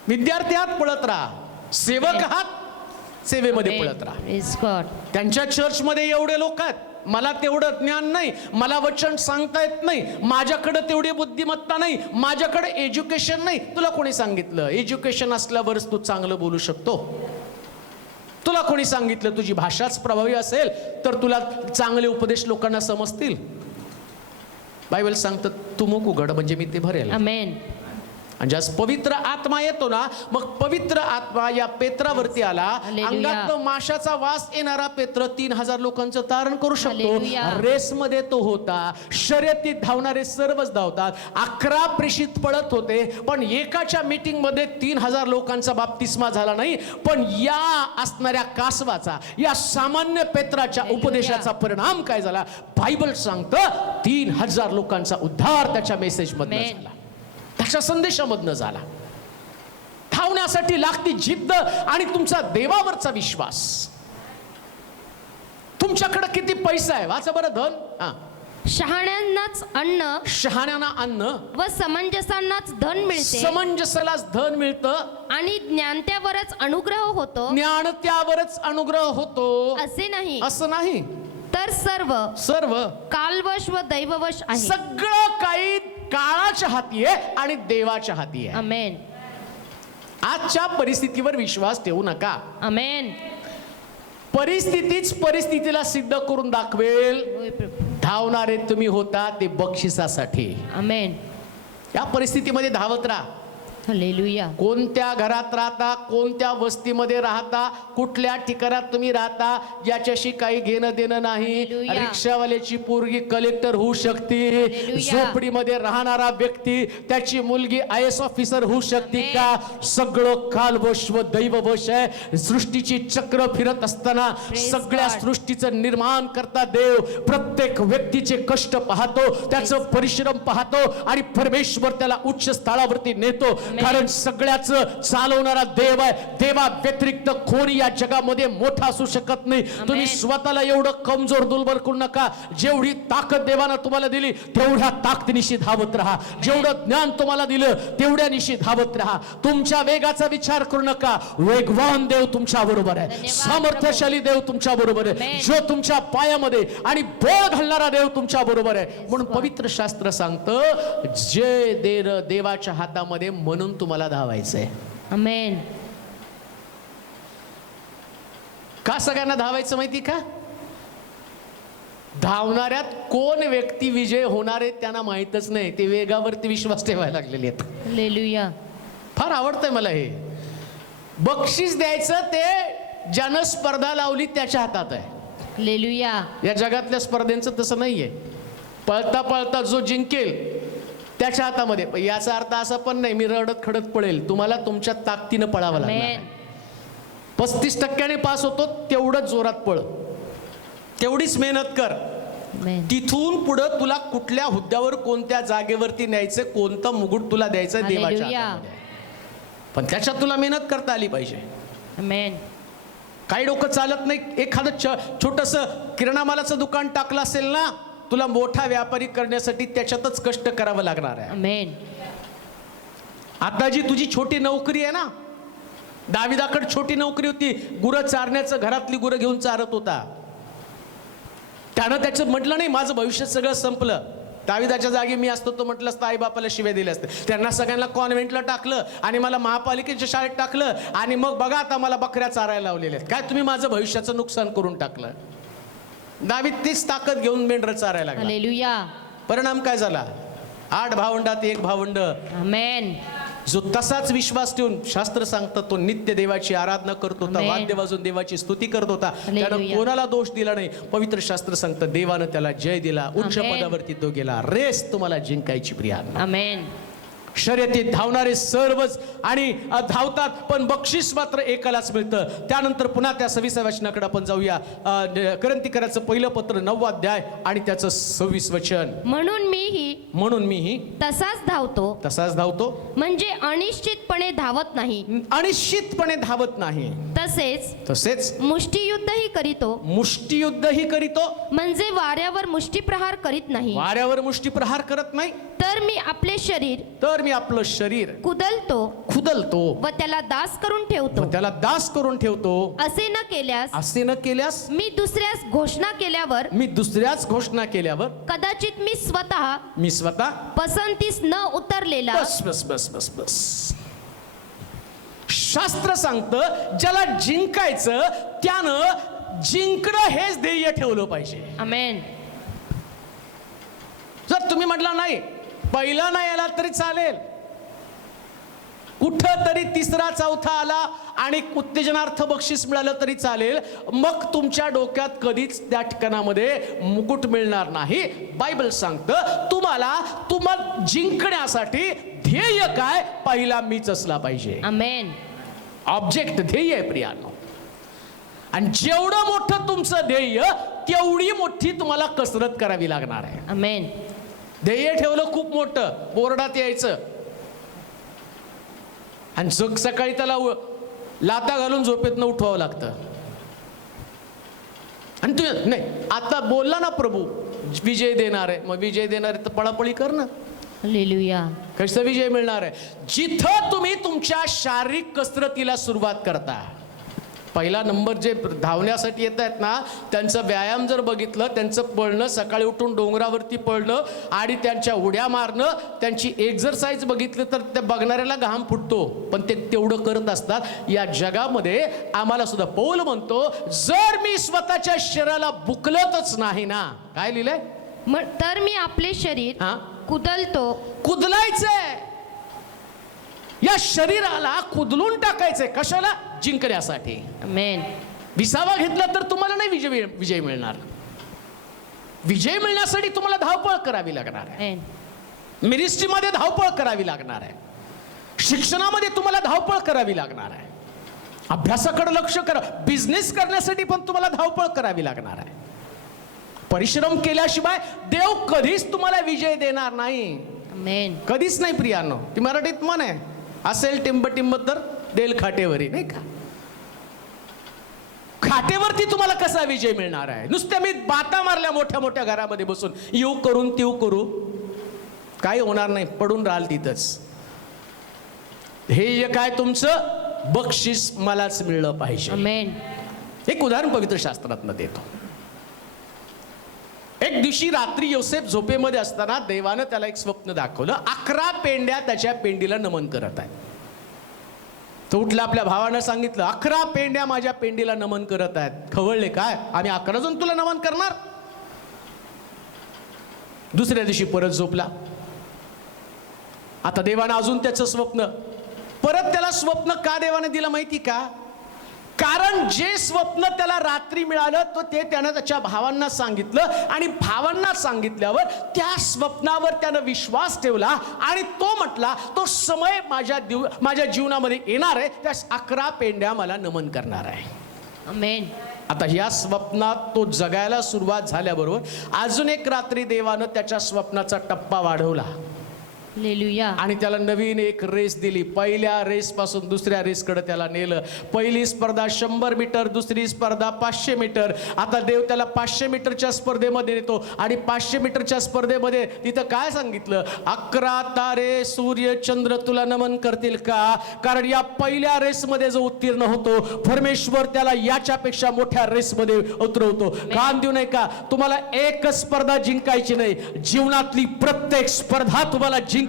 विद्यार्थी आहात, पळत राहा. सेवक आहात, सेवेमध्ये पळत राहा. Praise God. त्यांच्या चर्चमध्ये एवढे लोक आहेत, मला तेवढं ज्ञान नाही, मला वचन सांगता येत नाही, माझ्याकडे तेवढी बुद्धिमत्ता नाही, माझ्याकडे एज्युकेशन नाही. तुला कोणी सांगितलं एज्युकेशन असल्यावरच तू चांगलं बोलू शकतो? तुला कोणी सांगितलं तुझी भाषाच प्रभावी असेल तर तुला चांगले उपदेश लोकांना समजतील? बायबल सांगतं तू मुख उघड म्हणजे मी ते भरेल. आमेन. आणि ज्यास पवित्र आत्मा येतो ना, मग पवित्र आत्मा या पेत्रावरती आला. अंगात माशाचा वास येणारा पेत्र 3000 लोकांचं तारण करू शकतो. रेसमध्ये तो होता. शर्यतीत धावणारे सर्वच धावतात. 11 प्रेषित पळत होते, पण एकाच्या मीटिंग मध्ये 3000 लोकांचा बाप्तिस्मा झाला नाही. पण या असणाऱ्या कासवाचा, या सामान्य पेत्राच्या उपदेशाचा परिणाम काय झाला? बायबल सांगतं 3000 लोकांचा उद्धार त्याच्या मेसेज मध्ये झाला, त्याच्या संदेशामधनं झाला. धावण्यासाठी लागती जिद्द आणि तुमचा देवावरचा विश्वास. तुमच्याकडे किती पैसा आहे? वाचा बरं धन. शहाण्यांनाच अन्न, शहाण्यांना अन्न व समंजसांनाच धन मिळते. समंजसालाच धन मिळतं आणि ज्ञानत्यावरच अनुग्रह होतो. ज्ञान त्यावरच अनुग्रह होतो असे नाही. असं नाही. तर सर्व कालवश व दैववश आहे. सगळं काही काळाच्या हाती आहे आणि देवाच्या हाती आहे. आमेन. आजच्या परिस्थितीवर विश्वास ठेवू नका. आमेन. परिस्थितीच परिस्थितीला सिद्ध करून दाखवेल. होय प्रभू. धावणारे तुम्ही होता ते बक्षिसासाठी. आमेन. या परिस्थितीमध्ये धावत राहा. हालेलुया. कोणत्या घरात राहता, कोणत्या वस्तीमध्ये राहता, कुठल्या ठिकाणात तुम्ही राहता, याच्याशी काही घेणं देणं नाही. हालेलुया. रिक्षावाल्याची पोरगी कलेक्टर होऊ शकते. हालेलुया. झोपडीमध्ये राहणारा व्यक्ती त्याची मुलगी IAS ऑफिसर होऊ शकते का? सगळं कालवश व दैववश आहे. सृष्टीची चक्र फिरत असताना सगळ्या सृष्टीचं निर्माण करता देव प्रत्येक व्यक्तीचे कष्ट पाहतो, त्याचं परिश्रम पाहतो आणि परमेश्वर त्याला उच्च स्थळावरती नेतो. कारण सगळ्याच चालवणारा देव आहे. देवा व्यतिरिक्त कोणी या जगामध्ये मोठा असू शकत नाही. तुम्ही स्वतःला एवढं कमजोर दुर्बल करू नका. जेवढी ताकद देवानं तुम्हाला दिली तेवढ्या ताकदीनिशी धावत राहा. जेवढं ज्ञान तुम्हाला दिलं तेवढ्यानिशी धावत राहा. तुमच्या वेगाचा विचार करू नका. वेगवान देव तुमच्या बरोबर आहे. सामर्थ्यशाली देव तुमच्या बरोबर आहे. जो तुमच्या पायामध्ये आणि बळ घालणारा देव तुमच्या बरोबर आहे. म्हणून पवित्र शास्त्र सांगतं जे देवाच्या हातामध्ये म्हणून तुम्हाला धावायचंय. आमेन. का सगळ्यांना धावायचं माहिती का? धावणाऱ्यात कोण व्यक्ती विजय होणार आहे त्यांना माहितच नाही. ते वेगावरती विश्वास ठेवायला लागलेले आहेत. हालेलुया. फार आवडतंय मला हे. बक्षीस द्यायचं ते ज्यानं स्पर्धा लावली त्याच्या हातात आहे. हालेलुया. या जगातल्या स्पर्धेंचं तसं नाहीये. पळता पळता जो जिंकेल त्याच्या हातामध्ये. याचा अर्थ असा पण नाही मी रडत खडत पळेल. तुम्हाला तुमच्या ताकदीनं पळावं लागणार. 35% पास होतो तेवढंच जोरात पळ. तेवढीच मेहनत कर. Amen. तिथून पुढं तुला कुठल्या हुद्द्यावर कोणत्या जागेवरती न्यायचं, कोणतं मुकुट तुला द्यायचं देवाच्या Hallelujah. हातामध्ये आहे. पण त्याच्यात तुला मेहनत करता आली पाहिजे. Amen. काही डोकं चालत नाही. एखादं छोटंसं किराणा मालाचं दुकान टाकलं असेल ना, तुला मोठा व्यापारी करण्यासाठी त्याच्यातच कष्ट करावं लागणार आहे. Amen. आता जी तुझी छोटी नोकरी आहे ना, दाविदाकडे छोटी नोकरी होती, गुरं चारण्याचं, घरातली गुरं घेऊन चारत होता. त्यानं त्याचं म्हटलं नाही माझं भविष्य सगळं संपलं. दाविदाच्या जागी मी असतो तो म्हटलं असतं आई बापाला शिव्या दिल्या असते. त्यांना सगळ्यांना कॉन्व्हेंटला टाकलं आणि मला महापालिकेच्या शाळेत टाकलं आणि मग बघा आता मला बकऱ्या चारायला लावलेल्या आहेत. काय तुम्ही माझं भविष्याचं नुकसान करून टाकलं. दावीद तीच ताकद घेऊन मेंढरं चारायला लागला. Hallelujah. परिणाम काय झाला? 8 भावंडात 1 भावंड Amen. जो तसाच विश्वास ठेवून शास्त्र सांगतं तो नित्य देवाची आराधना करत होता, Amen. वाद्य वाजून देवाची स्तुती करत होता. त्यानं Hallelujah. कोणाला दोष दिला नाही. पवित्र शास्त्र सांगतं देवानं त्याला जय दिला, उच्च Amen. पदावरती तो गेला. रेस तुम्हाला जिंकायची प्रियांनो. Amen. शर्यतीत धावणारे सर्वच आणि धावतात, पण बक्षीस मात्र एकालाच मिळतं. त्यानंतर पुन्हा त्या 26व्या वचनाकडे आपण जाऊया. करंथीकराचं पहिलं पत्र 9वा अध्याय आणि त्याचं 26 वचन. म्हणून मीही तसाच धावतो, म्हणजे अनिश्चितपणे धावत नाही, अनिश्चितपणे धावत नाही, तसेच मुष्टियुद्धही करीतो, मुष्टियुद्धही करीतो. म्हणजे वाऱ्यावर मुष्टिप्रहार करीत नाही. वाऱ्यावर मुष्टिप्रहार करत नाही, तर मी आपले शरीर कुदलतो व त्याला दास करून ठेवतो. असे न केल्यास मी दुसऱ्यास घोषणा केल्यावर कदाचित मी स्वतः पसंतीस न उतरलेला. बस. शास्त्र सांगतं ज्याला जिंकायचं त्यानं जिंकणं हेच ध्येय ठेवलं पाहिजे. आमेन. जर तुम्ही म्हटलं नाही पहिला नाही आला तरी चालेल, कुठं तरी तिसरा चौथा आला आणि उत्तेजनार्थ बक्षीस मिळालं तरी चालेल, मग तुमच्या डोक्यात कधीच त्या ठिकाणामध्ये मुकुट मिळणार नाही. बायबल सांगतं तुम्हाला जिंकण्यासाठी ध्येय काय, पहिला मीच असला पाहिजे. आमेन. ऑब्जेक्ट ध्येय आहे प्रियानो. आणि जेवढं मोठं तुमचं ध्येय तेवढी मोठी तुम्हाला कसरत करावी लागणार आहे. आमेन. ध्येय ठेवलं खूप मोठं, बोर्डात यायचं आणि सकाळी त्याला लाता घालून झोपेतनं उठवावं लागतं. आणि तू नाही आता बोलला ना प्रभू विजय देणार आहे, मग विजय देणार आहे तर पळापळी कर ना. हालेलुया. कसं विजय मिळणार आहे? जिथं तुम्ही तुमच्या शारीरिक कसरतीला सुरुवात करता. पहिला नंबर जे धावण्यासाठी येत आहेत ना, त्यांचं व्यायाम जर बघितलं, त्यांचं पळणं, सकाळी उठून डोंगरावरती पळणं आणि त्यांच्या उड्या मारणं, त्यांची एक्झरसाइज बघितलं तर त्या बघणाऱ्याला घाम फुटतो, पण ते तेवढं करत असतात. या जगामध्ये आम्हाला सुद्धा पौल म्हणतो, जर मी स्वतःच्या शरीराला बुकलतच नाही ना, काय लिहिलंय, तर मी आपले शरीर कुदलायचंय. या शरीराला कुदलून टाकायचंय. कशाला? जिंकण्यासाठी. आमेन. विसावा घेतला तर तुम्हाला नाही विजय मिळणार. विजय मिळण्यासाठी तुम्हाला धावपळ करावी लागणार आहे. मिनिस्ट्रीमध्ये धावपळ करावी लागणार आहे. शिक्षणामध्ये तुम्हाला धावपळ करावी लागणार आहे. अभ्यासाकडे लक्ष करा. बिझनेस करण्यासाठी पण तुम्हाला धावपळ करावी लागणार आहे. परिश्रम केल्याशिवाय देव कधीच तुम्हाला विजय देणार नाही. आमेन. कधीच नाही प्रियांनो. ती मराठीत म्हण आहे, असेल टिंब टिंब तर देल खाटेवरी, नाही का? खाटेवरती तुम्हाला कसा विजय मिळणार आहे? नुसत्या मी बाता मारल्या मोठ्या मोठ्या घरामध्ये बसून, येऊ करून तीव करू, काही होणार नाही, पडून राहाल तिथंच. ध्येय काय तुमचं? बक्षीस मलाच मिळलं पाहिजे. आमेन. एक उदाहरण पवित्र शास्त्रातनं देतो. एक दिवशी रात्री योसेफ झोपेमध्ये असताना देवानं त्याला एक स्वप्न दाखवलं. 11 पेंड्या त्याच्या पेंडीला नमन करत आहेत. तो उठला, आपल्या भावानं सांगितलं, 11 पेंड्या माझ्या पेंडीला नमन करत आहेत. खवळले, काय आम्ही 11 जण तुला नमन करणार? दुसऱ्या दिवशी परत झोपला. आता देवानं अजून त्याचं स्वप्न, परत त्याला स्वप्न का देवाने दिलं माहिती का? कारण जे स्वप्न त्याला रात्री मिळालं तो ते त्यानं त्याच्या भावांना सांगितलं आणि भावांना सांगितल्यावर त्या स्वप्नावर त्यानं विश्वास ठेवला आणि तो म्हटला, तो समय माझ्या जीवनामध्ये येणार आहे, त्या 11 पेंड्या मला नमन करणार आहे. आमेन. आता ह्या स्वप्नात तो जगायला सुरुवात झाल्याबरोबर अजून एक रात्री देवानं त्याच्या स्वप्नाचा टप्पा वाढवला हालेलुया. आणि त्याला नवीन एक रेस दिली. पहिल्या रेस पासून दुसऱ्या रेसकडे त्याला नेलं. पहिली स्पर्धा 100 मीटर, दुसरी स्पर्धा 500 मीटर. आता देव त्याला 500 मीटरच्या स्पर्धेमध्ये नेतो आणि 500 मीटरच्या स्पर्धेमध्ये तिथं काय सांगितलं, 11 तारे सूर्य चंद्र तुला नमन करतील का? कारण या पहिल्या रेसमध्ये जो उत्तीर्ण होतो परमेश्वर त्याला याच्यापेक्षा मोठ्या रेसमध्ये उतरवतो. कान देऊ नये का? तुम्हाला एक स्पर्धा जिंकायची नाही, जीवनातली प्रत्येक स्पर्धा तुम्हाला जिंकायची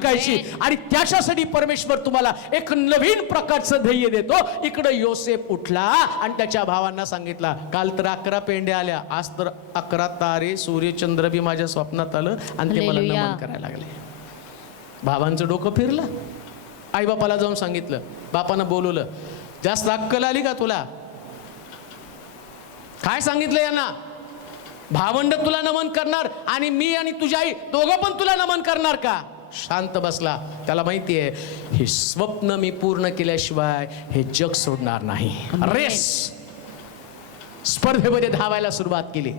आणि त्याच्यासाठी परमेश्वर तुम्हाला एक नवीन प्रकारचं ध्येय देतो. इकडे योसेफ उठला आणि त्याच्या भावांना सांगितला, काल तर 11 पेंड्या आल्या, आज तर 11 तारे सूर्यचंद्र बी माझ्या स्वप्नात आलं आणि ते मला हालेलुया. नमन करायला लागले. भावांचं डोकं फिरलं. आई बापाला जाऊन सांगितलं, बापानं बोलवलं, जास्त अक्कल आली का तुला? काय सांगितलं यांना? भावंड तुला नमन करणार आणि मी आणि तुझी आई दोघं पण तुला नमन करणार का? शांत बसला. त्याला माहिती आहे हे स्वप्न मी पूर्ण केल्याशिवाय हे जग सोडणार नाही. रेस स्पर्धेमध्ये धावायला सुरुवात केली.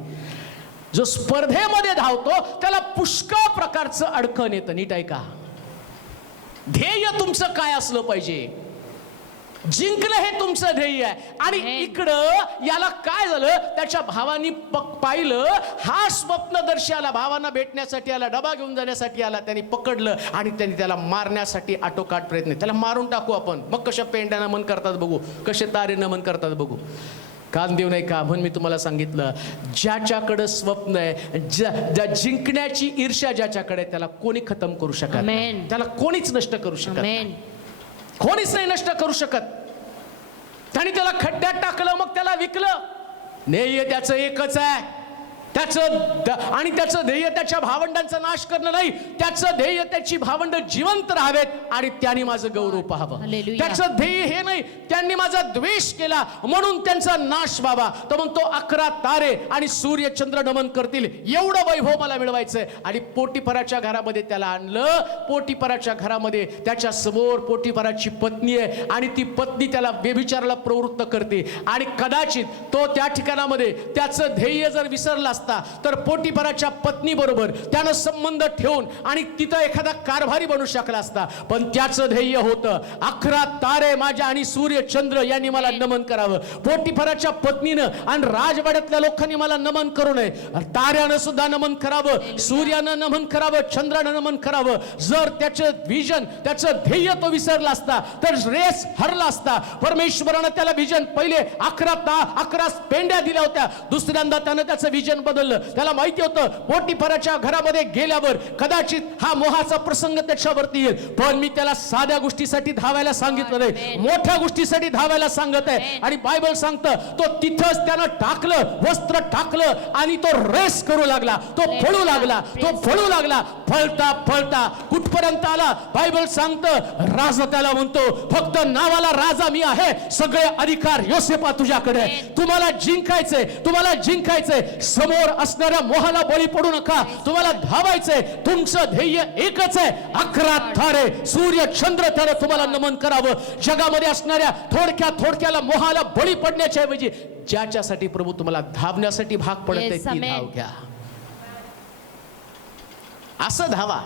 जो स्पर्धेमध्ये धावतो त्याला पुष्कळ प्रकारचं अडचण येतं. नीट ऐका, ध्येय तुमचं काय असलं पाहिजे, जिंकलं हे तुमचं ध्येय आहे. आणि इकडं याला काय झालं, त्याच्या भावानी पाहिलं हा स्वप्नदर्शी आला, भावांना भेटण्यासाठी आला, डबा घेऊन जाण्यासाठी आला. त्यांनी पकडलं आणि त्यांनी त्याला मारण्यासाठी आटोकाट प्रयत्न, त्याला मारून टाकू आपण, मग कशा पेंड्या नमन करतात बघू, कसे तारे नमन करतात बघू. कान देऊ नये का? म्हणून मी तुम्हाला सांगितलं, ज्याच्याकडे स्वप्न आहे, ज्या जिंकण्याची ईर्ष्या ज्याच्याकडे, त्याला कोणी खतम करू शकत नाही, त्याला कोणीच नष्ट करू शकत नाही, कोणीच नाही नष्ट करू शकत. त्याने त्याला खड्ड्यात टाकलं, मग त्याला विकलं. ध्येय त्याचं एकच आहे, आणि त्याचं ध्येय त्याच्या भावंडांचा नाश करणं नाही, त्याचं ध्येय त्याची भावंड जिवंत राहावेत आणि त्यांनी माझं गौरव पाहावं. त्याचं ध्येय हे नाही त्यांनी माझा द्वेष केला म्हणून त्यांचा नाश व्हावा. तर म्हणतो 11 तारे आणि सूर्य चंद्र नमन करतील, एवढं वैभव मला मिळवायचंय. आणि पोटीपराच्या घरामध्ये त्याला आणलं. पोटीपराच्या घरामध्ये त्याच्या समोर पोटीपराची पत्नी आहे आणि ती पत्नी त्याला व्यभिचाराला प्रवृत्त करते. आणि कदाचित तो त्या ठिकाणामध्ये त्याचं ध्येय जर विसरला तर पोटीपराच्या पत्नी बरोबर त्यानं संबंध ठेवून आणि तिथं एखादा कारभारी बनू शकला असता. पण त्याचं ध्येय होतं 11 तारे माझ्या आणि सूर्य चंद्र यांनी मला नमन करावं. पोटीपराच्या पत्नीनं आणि राजवाड्यातल्या लोकांनी मला नमन करू नये, ताऱ्यानं सुद्धा नमन करावं, सूर्यानं नमन करावं, चंद्रानं नमन करावं. जर त्याचं विजन, त्याचं ध्येय तो विसरला असता तर रेस हरला असता. परमेश्वरानं त्याला विजन पहिले 11 पेंड्या दिल्या होत्या, दुसऱ्यांदा त्यानं त्याचं विजन बदललं. त्याला माहिती होतं पोटीपराच्या घरामध्ये गेल्यावर कदाचित हा मोहाचा प्रसंग त्याच्यावरती येईल. पण मी त्याला साध्या गोष्टीसाठी धावायला सांगितलं नाही, मोठ्या गोष्टीसाठी धावायला सांगत आहे. आणि बायबल सांगतं तो तिथंच त्यानं टाकलं, वस्त्र टाकलं आणि तो रेस करू लागला, तो पळू लागला, तो पळू लागला. फळता फळता कुठपर्यंत आला? बायबल सांगतं राजा त्याला म्हणतो, फक्त नावाला राजा मी आहे, सगळे अधिकार योसेफा तुझ्याकडे आहे. तुम्हाला जिंकायचंय, तुम्हाला जिंकायचंय. समोर असणाऱ्या मोहाला बळी पडू नका, तुम्हाला धावायचंय. तुमचं ध्येय एकच आहे, 11 तारे सूर्य चंद्र त्याला तुम्हाला नमन करावं. जगामध्ये असणाऱ्या थोडक्याला मोहाला बळी पडण्याच्या ऐवजी ज्याच्यासाठी प्रभू तुम्हाला धावण्यासाठी भाग पडत आहे ती धाव घ्या. असं धावा,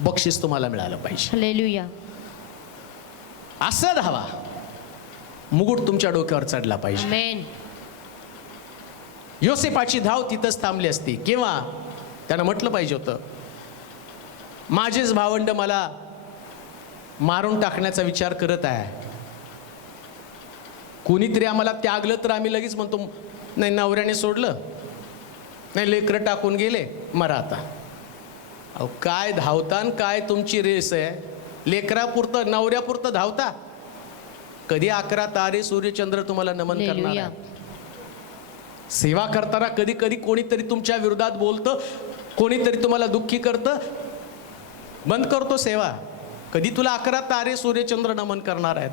बक्षीस तुम्हाला मिळालं पाहिजे. हालेलुया. असं धावा, मुकुट तुमच्या डोक्यावर चढला पाहिजे. आमेन. योसेफाची धाव तिथंच थांबली असती किंवा त्यानं म्हटलं पाहिजे होतं, माझेच भावंड मला मारून टाकण्याचा विचार करत आहे, कोणीतरी आम्हाला त्यागलं तर आम्ही लगेच म्हणतो नाही नवऱ्याने सोडलं, नाही लेकरं टाकून गेले, मरा आता. अहो काय धावता, काय तुमची रेस आहे? लेकरापुरतं नवऱ्यापुरतं धावता? कधी 11 तारे सूर्यचंद्र तुम्हाला नमन करणार आहे? सेवा करताना कधी कधी कोणीतरी तुमच्या विरोधात बोलतं, कोणीतरी तुम्हाला दुःखी करतं, बंद करतो सेवा. कधी तुला 11 तारे सूर्यचंद्र नमन करणार आहेत?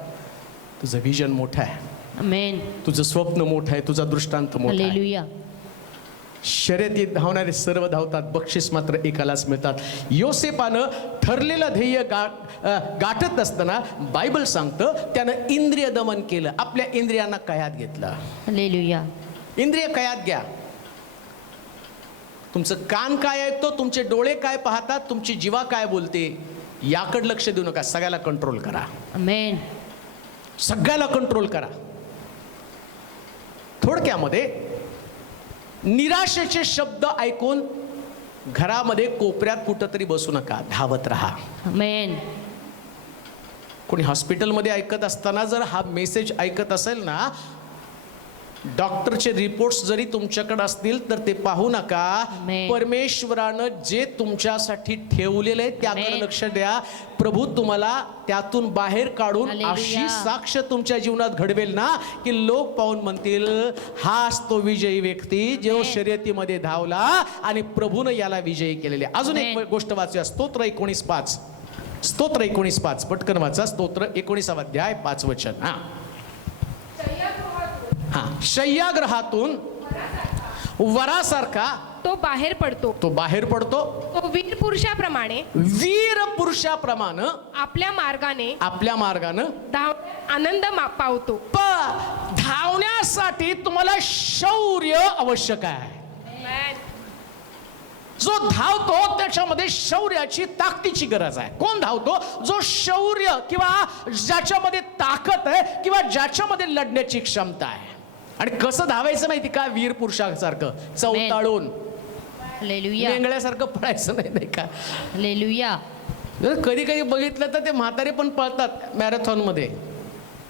तुझं विजन मोठं आहे, आमेन. तुझं स्वप्न मोठं आहे, तुझा दृष्टांत मोठा आहे. हालेलुया. शर्यतीत धावणारे सर्व धावतात, बक्षीस मात्र एकालाच मिळतात. योसेफानं ठरलेलं ध्येय गाठत असताना बायबल सांगतं त्यानं इंद्रिय दमन केलं, आपल्या इंद्रियांना कयात घेतलं. हालेलुया. इंद्रिय कयात घ्या. तुमचं कान काय ऐकतो, तुमचे डोळे काय पाहतात, तुमची जीवा काय बोलते, याकडे लक्ष देऊ नका. सगळ्याला कंट्रोल करा. आमेन. सगळ्याला कंट्रोल करा. थोडक्यामध्ये निराशेचे शब्द ऐकून घरामध्ये कोपऱ्यात कुठंतरी बसू नका, धावत राहा. आमेन. कोणी हॉस्पिटलमध्ये ऐकत असताना जर हा मेसेज ऐकत असेल ना, डॉक्टरचे रिपोर्ट्स जरी तुमच्याकडे असतील तर ते पाहू नका. आमेन. परमेश्वरानं जे तुमच्यासाठी ठेवलेलं आहे त्याकडे आमेन. लक्ष द्या. प्रभू तुम्हाला त्यातून बाहेर काढून हालेलुया. अशी साक्ष तुमच्या जीवनात घडवेल ना की लोक पाहून म्हणतील, हाच तो विजयी व्यक्ती जो आमेन. शर्यतीमध्ये धावला आणि प्रभूनं याला विजयी केलेले. अजून एक आमेन. गोष्ट वाचूया. स्तोत्र 19:5. स्तोत्र 19:5 पटकन वाचा. स्तोत्र 19 अध्याय 5 वचन. हा, शय्यागृहातून वरासारखा तो बाहेर पडतो. तो बाहेर पडतो. तो वीर पुरुषाप्रमाणे वीर पुरुषाप्रमाणे आपल्या मार्गाने आपल्या मार्गानं धाव आनंद पावतो. धावण्यासाठी तुम्हाला शौर्य आवश्यक आहे. जो धावतो त्याच्यामध्ये शौर्याची ताकदीची गरज आहे. कोण धावतो? जो शौर्य किंवा ज्याच्यामध्ये ताकद आहे किंवा ज्याच्यामध्ये लढण्याची क्षमता आहे. आणि कसं धावायचं माहिती का? वीर पुरुषासारखं चवताळून हालेलुया. वेंगळ्यासारखं पळायचं नाही, नाही का? हालेलुया. कधी कधी बघितलं तर ते म्हातारे पण पळतात मॅरेथॉनमध्ये,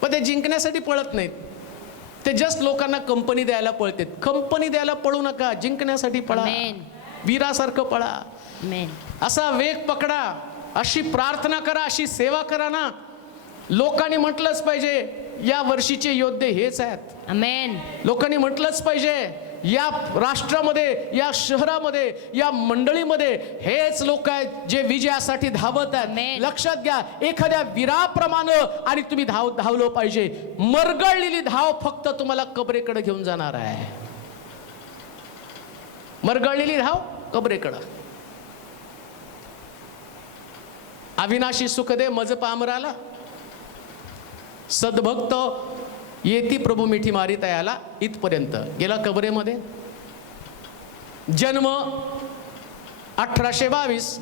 पण ते जिंकण्यासाठी पळत नाहीत. ते जस्ट लोकांना कंपनी द्यायला पळतात. कंपनी द्यायला पळू नका, जिंकण्यासाठी पळा. आमेन. वीरासारखं पळा. आमेन. असा वेग पकडा, अशी प्रार्थना करा, अशी सेवा करा ना. लोकांनी म्हटलंच पाहिजे या वर्षीचे योद्धे हेच आहेत. आमेन. लोकांनी म्हटलंच पाहिजे या राष्ट्रामध्ये, या शहरामध्ये, या मंडळीमध्ये हेच लोक आहेत जे विजयासाठी धावत आहेत. आमेन. लक्षात घ्या, एखाद्या वीराप्रमाणे आणि तुम्ही धावलो पाहिजे. मरगळलेली धाव फक्त तुम्हाला कबरेकडे घेऊन जाणार आहे. मरगळलेली धाव कबरेकडं. अविनाशी सुख दे मज पामराला, सद्भक्त येती प्रभू मिठी मारी तयाला. इथपर्यंत गेला कबरेमध्ये. जन्म 1822,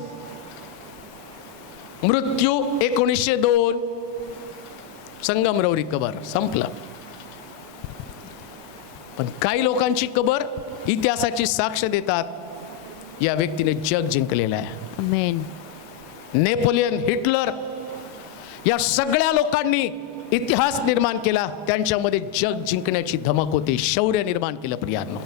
मृत्यू 1902, संगमरवरी कबर. संपलं. पण काही लोकांची कबर इतिहासाची साक्ष देतात, या व्यक्तीने जग जिंकलेलं आहे. आमेन. नेपोलियन, हिटलर या सगळ्या लोकांनी इतिहास निर्माण केला. त्यांच्यामध्ये जग जिंकण्याची धमक होती, शौर्य निर्माण केलं. प्रियांनो,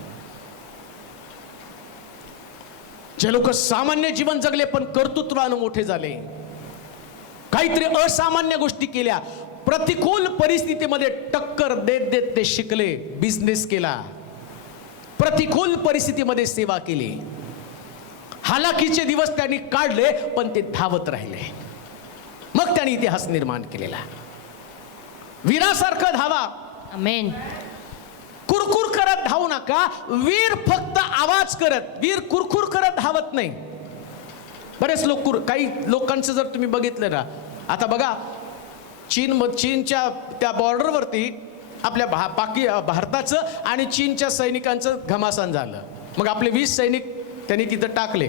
जे लोक सामान्य जीवन जगले पण कर्तृत्वानं मोठे झाले, काहीतरी असामान्य गोष्टी केल्या, प्रतिकूल परिस्थितीमध्ये टक्कर देत देत ते शिकले, बिझनेस केला, प्रतिकूल परिस्थितीमध्ये सेवा केली, हालाकीचे दिवस त्यांनी काढले, पण ते धावत राहिले. मग त्यांनी इतिहास निर्माण केलेला. वीरासारखं धावा. आमेन. कुरकुर करत धावू नका. वीर फक्त आवाज करत, वीर कुरकुर करत धावत नाही. बरेच लोक, काही लोकांचं जर तुम्ही बघितलं ना, आता बघा चीनच्या त्या बॉर्डरवरती आपल्या भारताचं आणि चीनच्या सैनिकांचं घमासान झालं. मग आपले 20 सैनिक त्यांनी तिथं टाकले.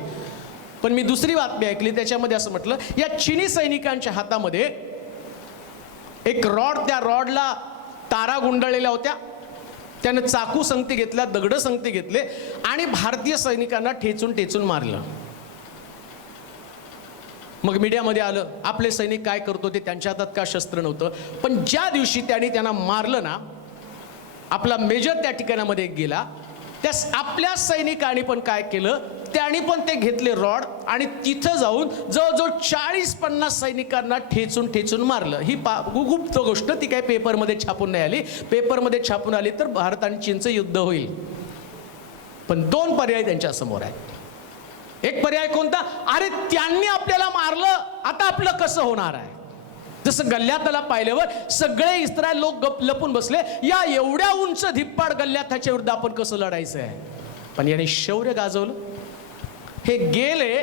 पण मी दुसरी बातमी ऐकली, त्याच्यामध्ये असं म्हटलं, या चिनी सैनिकांच्या हातामध्ये एक रॉड, त्या रॉडला तारा गुंडाळलेल्या होत्या. त्यानं चाकू संगती घेतल्या, दगड संगती घेतले आणि भारतीय सैनिकांना ठेचून ठेचून मारलं. मग मीडियामध्ये आलं, आपले सैनिक काय करत होते, त्यांच्या हातात का शस्त्र नव्हतं. पण ज्या दिवशी त्यांना मारलं ना, आपला मेजर त्या ठिकाणामध्ये गेला, त्या आपल्या सैनिकांनी पण काय केलं, त्यांनी पण ते घेतले रॉड आणि तिथं जाऊन जवळजवळ 40-50 सैनिकांना ठेचून ठेचून मारलं. ही गुप्त गोष्ट, ती काय पेपरमध्ये छापून नाही आली. पेपरमध्ये छापून आली तर भारत आणि चीनचं युद्ध होईल. पण 2 पर्याय त्यांच्या समोर आहेत. एक पर्याय कोणता? अरे त्यांनी आपल्याला मारलं, आता आपलं कसं होणार आहे? जसं गल्ल्यातला पाहिल्यावर सगळे इस्रायल लोक लपून बसले, या एवढ्या उंच धिप्पाड गल्ल्याताच्या विरुद्ध आपण कसं लढायचं आहे? पण याने शौर्य गाजवलं. हे गेले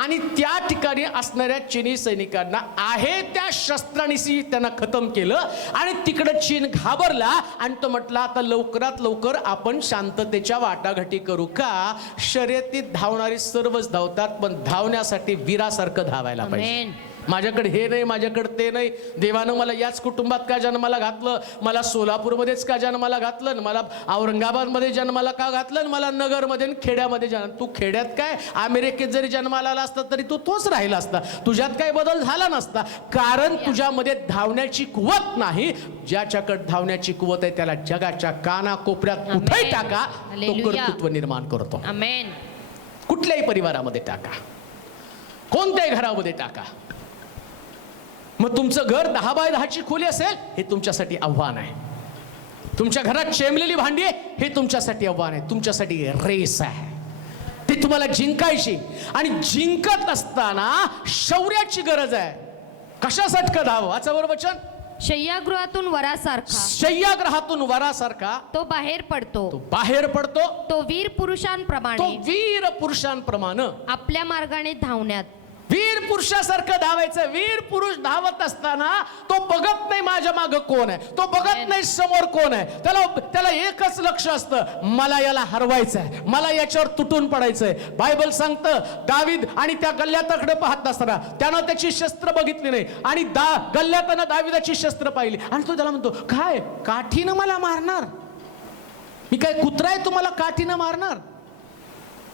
आणि त्या ठिकाणी असणाऱ्या चिनी सैनिकांना आहे त्या शस्त्रांनी त्यांना खतम केलं आणि तिकडं चीन घाबरला आणि तो म्हटला आता लवकरात लवकर आपण शांततेच्या वाटाघाटी करू का. शर्यतीत धावणारी सर्वच धावतात पण धावण्यासाठी वीरासारखं धावायला पाहिजे. आमेन. माझ्याकडे हे नाही, माझ्याकडे ते नाही, देवानं मला याच कुटुंबात का जन्माला घातलं, मला सोलापूरमध्येच का जन्माला घातलं, मला औरंगाबादमध्ये जन्माला का घातलं, मला नगरमध्ये खेड्यामध्ये तू खेड्यात काय अमेरिकेत जरी जन्माला आला असता तरी तू तोच राहिला असता, तुझ्यात काही बदल झाला नसता. कारण तुझ्यामध्ये धावण्याची कुवत नाही. ज्याच्याकडे धावण्याची कुवत आहे त्याला जगाच्या कानाकोपऱ्यात कुठेही टाका, तो हालेलुया. कर्तृत्व निर्माण करतो. आमेन. कुठल्याही परिवारामध्ये टाका, कोणत्याही घरामध्ये टाका. मग तुमचं घर 10 बाय 10ची खोली असेल हे तुमच्यासाठी आव्हान आहे. तुमच्या घरात चेंबलेली भांडी आहे हे तुमच्यासाठी आव्हान आहे, तुमच्यासाठी रेस आहे. ती तुम्हाला जिंकायची आणि जिंकत असताना शौर्याची गरज आहे. कशासाठी का धाव? वाचा बरं वचन. शय्यागृहातून वरासारखा शय्यागृहातून वरासारखा तो बाहेर पडतो. तो बाहेर पडतो. तो वीर तो पुरुषांप्रमाणे वीर पुरुषांप्रमाणे आपल्या मार्गाने धावण्यात. वीर पुरुषासारखं धावायचं. वीर पुरुष धावत असताना तो बघत नाही माझ्या मागं कोण आहे, तो बघत नाही समोर कोण आहे. त्याला एकच लक्ष असतं, मला याला हरवायचं आहे, मला याच्यावर तुटून पडायचंय. बायबल सांगतं दावीद आणि त्या गल्ल्याताकडे पाहत असताना त्यानं त्याची शस्त्र बघितली नाही आणि गल्ल्यातानं दावीदाची शस्त्र पाहिली आणि तो त्याला म्हणतो काय काठीनं मला मारणार, मी काय कुत्रा आहे तुम्हाला काठीनं मारणार.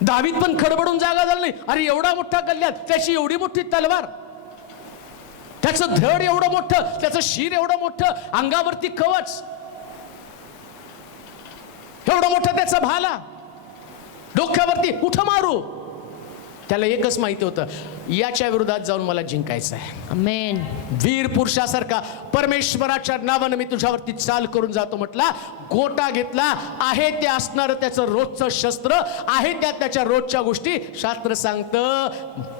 दावीद पण खडबडून जागा झाला नाही. अरे एवढा मोठा गल्ल्यात, त्याची एवढी मोठी तलवार, त्याचं धड एवढं मोठं, त्याचं शिर एवढं मोठं, अंगावरती कवच एवढं मोठं, त्याचा भाला डोक्यावरती, कुठं मारू. त्याला एकच माहिती होतं, याच्या विरोधात जाऊन मला जिंकायचं आहे. आमेन. वीर पुरुषासारखा परमेश्वराच्या नावानं मी तुझ्यावरती चाल करून जातो म्हटला. गोटा घेतला, आहे ते असणार त्याचं रोजचं शस्त्र, आहे त्याच्या रोजच्या गोष्टी. शास्त्र सांगतं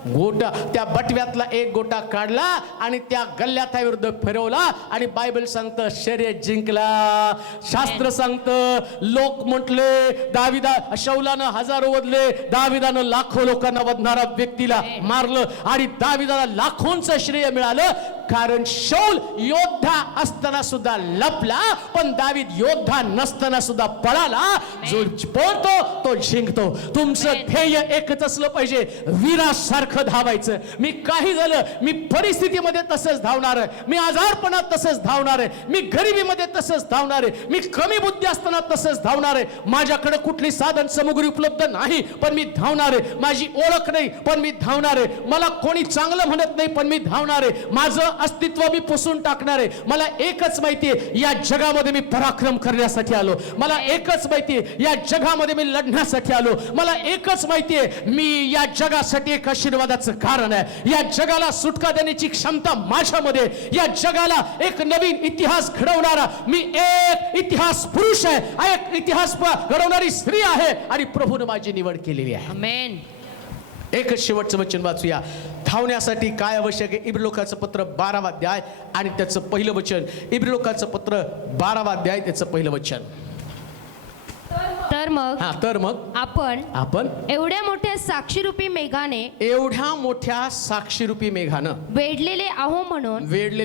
गोटा त्या बटव्यातला एक गोटा काढला आणि त्या गल्ल्याताविरुद्ध फिरवला आणि बायबल सांगतं शर्यत जिंकला. शास्त्र सांगतं लोक म्हटले शौलानं हजारो वधले, दाविदानं लाखो लोकांना वधणारा व्यक्तीला मारलं आणि दाविदाला लाखोंचं श्रेय मिळालं. कारण शौल योद्धा असताना सुद्धा लपला पण दावीद योद्धा नसताना सुद्धा पळाला. जो पळतो तो जिंकतो. तुमचं ध्येय एकच असलं पाहिजे, वीरासारखं धावायचं. मी काही झालं, मी परिस्थितीमध्ये तसंच धावणार आहे, मी आजारपणात तसंच धावणार आहे, मी गरिबीमध्ये तसंच धावणार आहे, मी कमी बुद्धी असताना तसंच धावणार आहे. माझ्याकडे कुठली साधन सामुग्री उपलब्ध नाही पण मी धावणार आहे. माझी ओळख नाही पण मी धावणार आहे. मला कोणी चांगलं म्हणत नाही पण मी धावणार आहे. माझं अस्तित्व मी पुसून टाकणार आहे. मला एकच माहिती आहे, या जगामध्ये मी पराक्रम करण्यासाठी आलो. मला एकच माहिती आहे, या जगामध्ये मी लढण्यासाठी आलो. मला एकच माहिती आहे, मी या जगासाठी एक आशीर्वादाचं कारण आहे. या जगाला सुटका देण्याची क्षमता माझ्यामध्ये, या जगाला एक नवीन इतिहास घडवणारा मी एक इतिहास पुरुष आहे, एक इतिहास घडवणारी स्त्री आहे आणि प्रभूने माझी निवड केलेली आहे. आमेन. एकच शेवटचं वचन वाचूया. धावण्यासाठी काय आवश्यक आहे? इब्रिलोकाचं पत्र 12वा अध्याय आणि त्याचं पहिलं वचन. इब्रिलोकाचं पत्र 12वा अध्याय त्याचं पहिलं वचन. तर मग आपण एवढ्या मोठ्या साक्षीरूपी मेघाने एवढ्या मोठ्या साक्षीरूपी मेघानं वेढलेले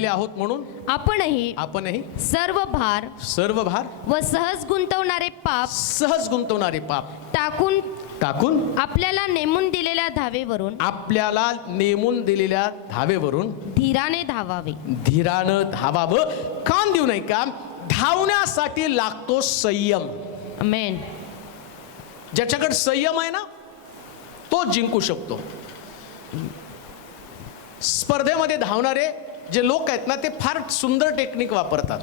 आहोत म्हणून आपणही सर्व भार व सहज गुंतवणारे पाप टाकून आपल्याला नेमून दिलेल्या धावेवरून धीराने धीरानं धावावं. काम देऊ नाही का? धावण्यासाठी लागतो संयम. आमेन. ज्याच्याकडे संयम आहे ना तो जिंकू शकतो. स्पर्धेमध्ये धावणारे जे लोक आहेत ना ते फार सुंदर टेक्निक वापरतात.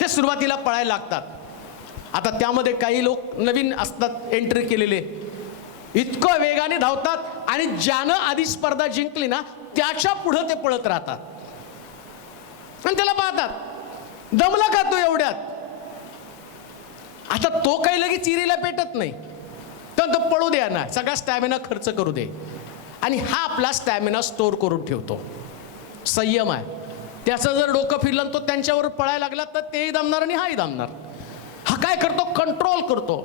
ते सुरुवातीला पळायला लागतात. आता त्यामध्ये काही लोक नवीन असतात एंट्री केलेले, इतकं वेगाने धावतात आणि ज्यानं आधी स्पर्धा जिंकली ना त्याच्या पुढे ते पळत राहतात आणि त्याला पाहतात दमला का तो एवढ्यात. आता तो काही लगेच चिरीला पेटत नाही, तर तो पळू द्या ना, सगळा स्टॅमिना खर्च करू दे आणि हा आपला स्टॅमिना स्टोर करून ठेवतो. संयम आहे. त्याचं जर डोकं फिरलं तो त्यांच्यावर पळायला लागला तर तेही दमणार आणि हाही दमणार. हा काय करतो? कंट्रोल करतो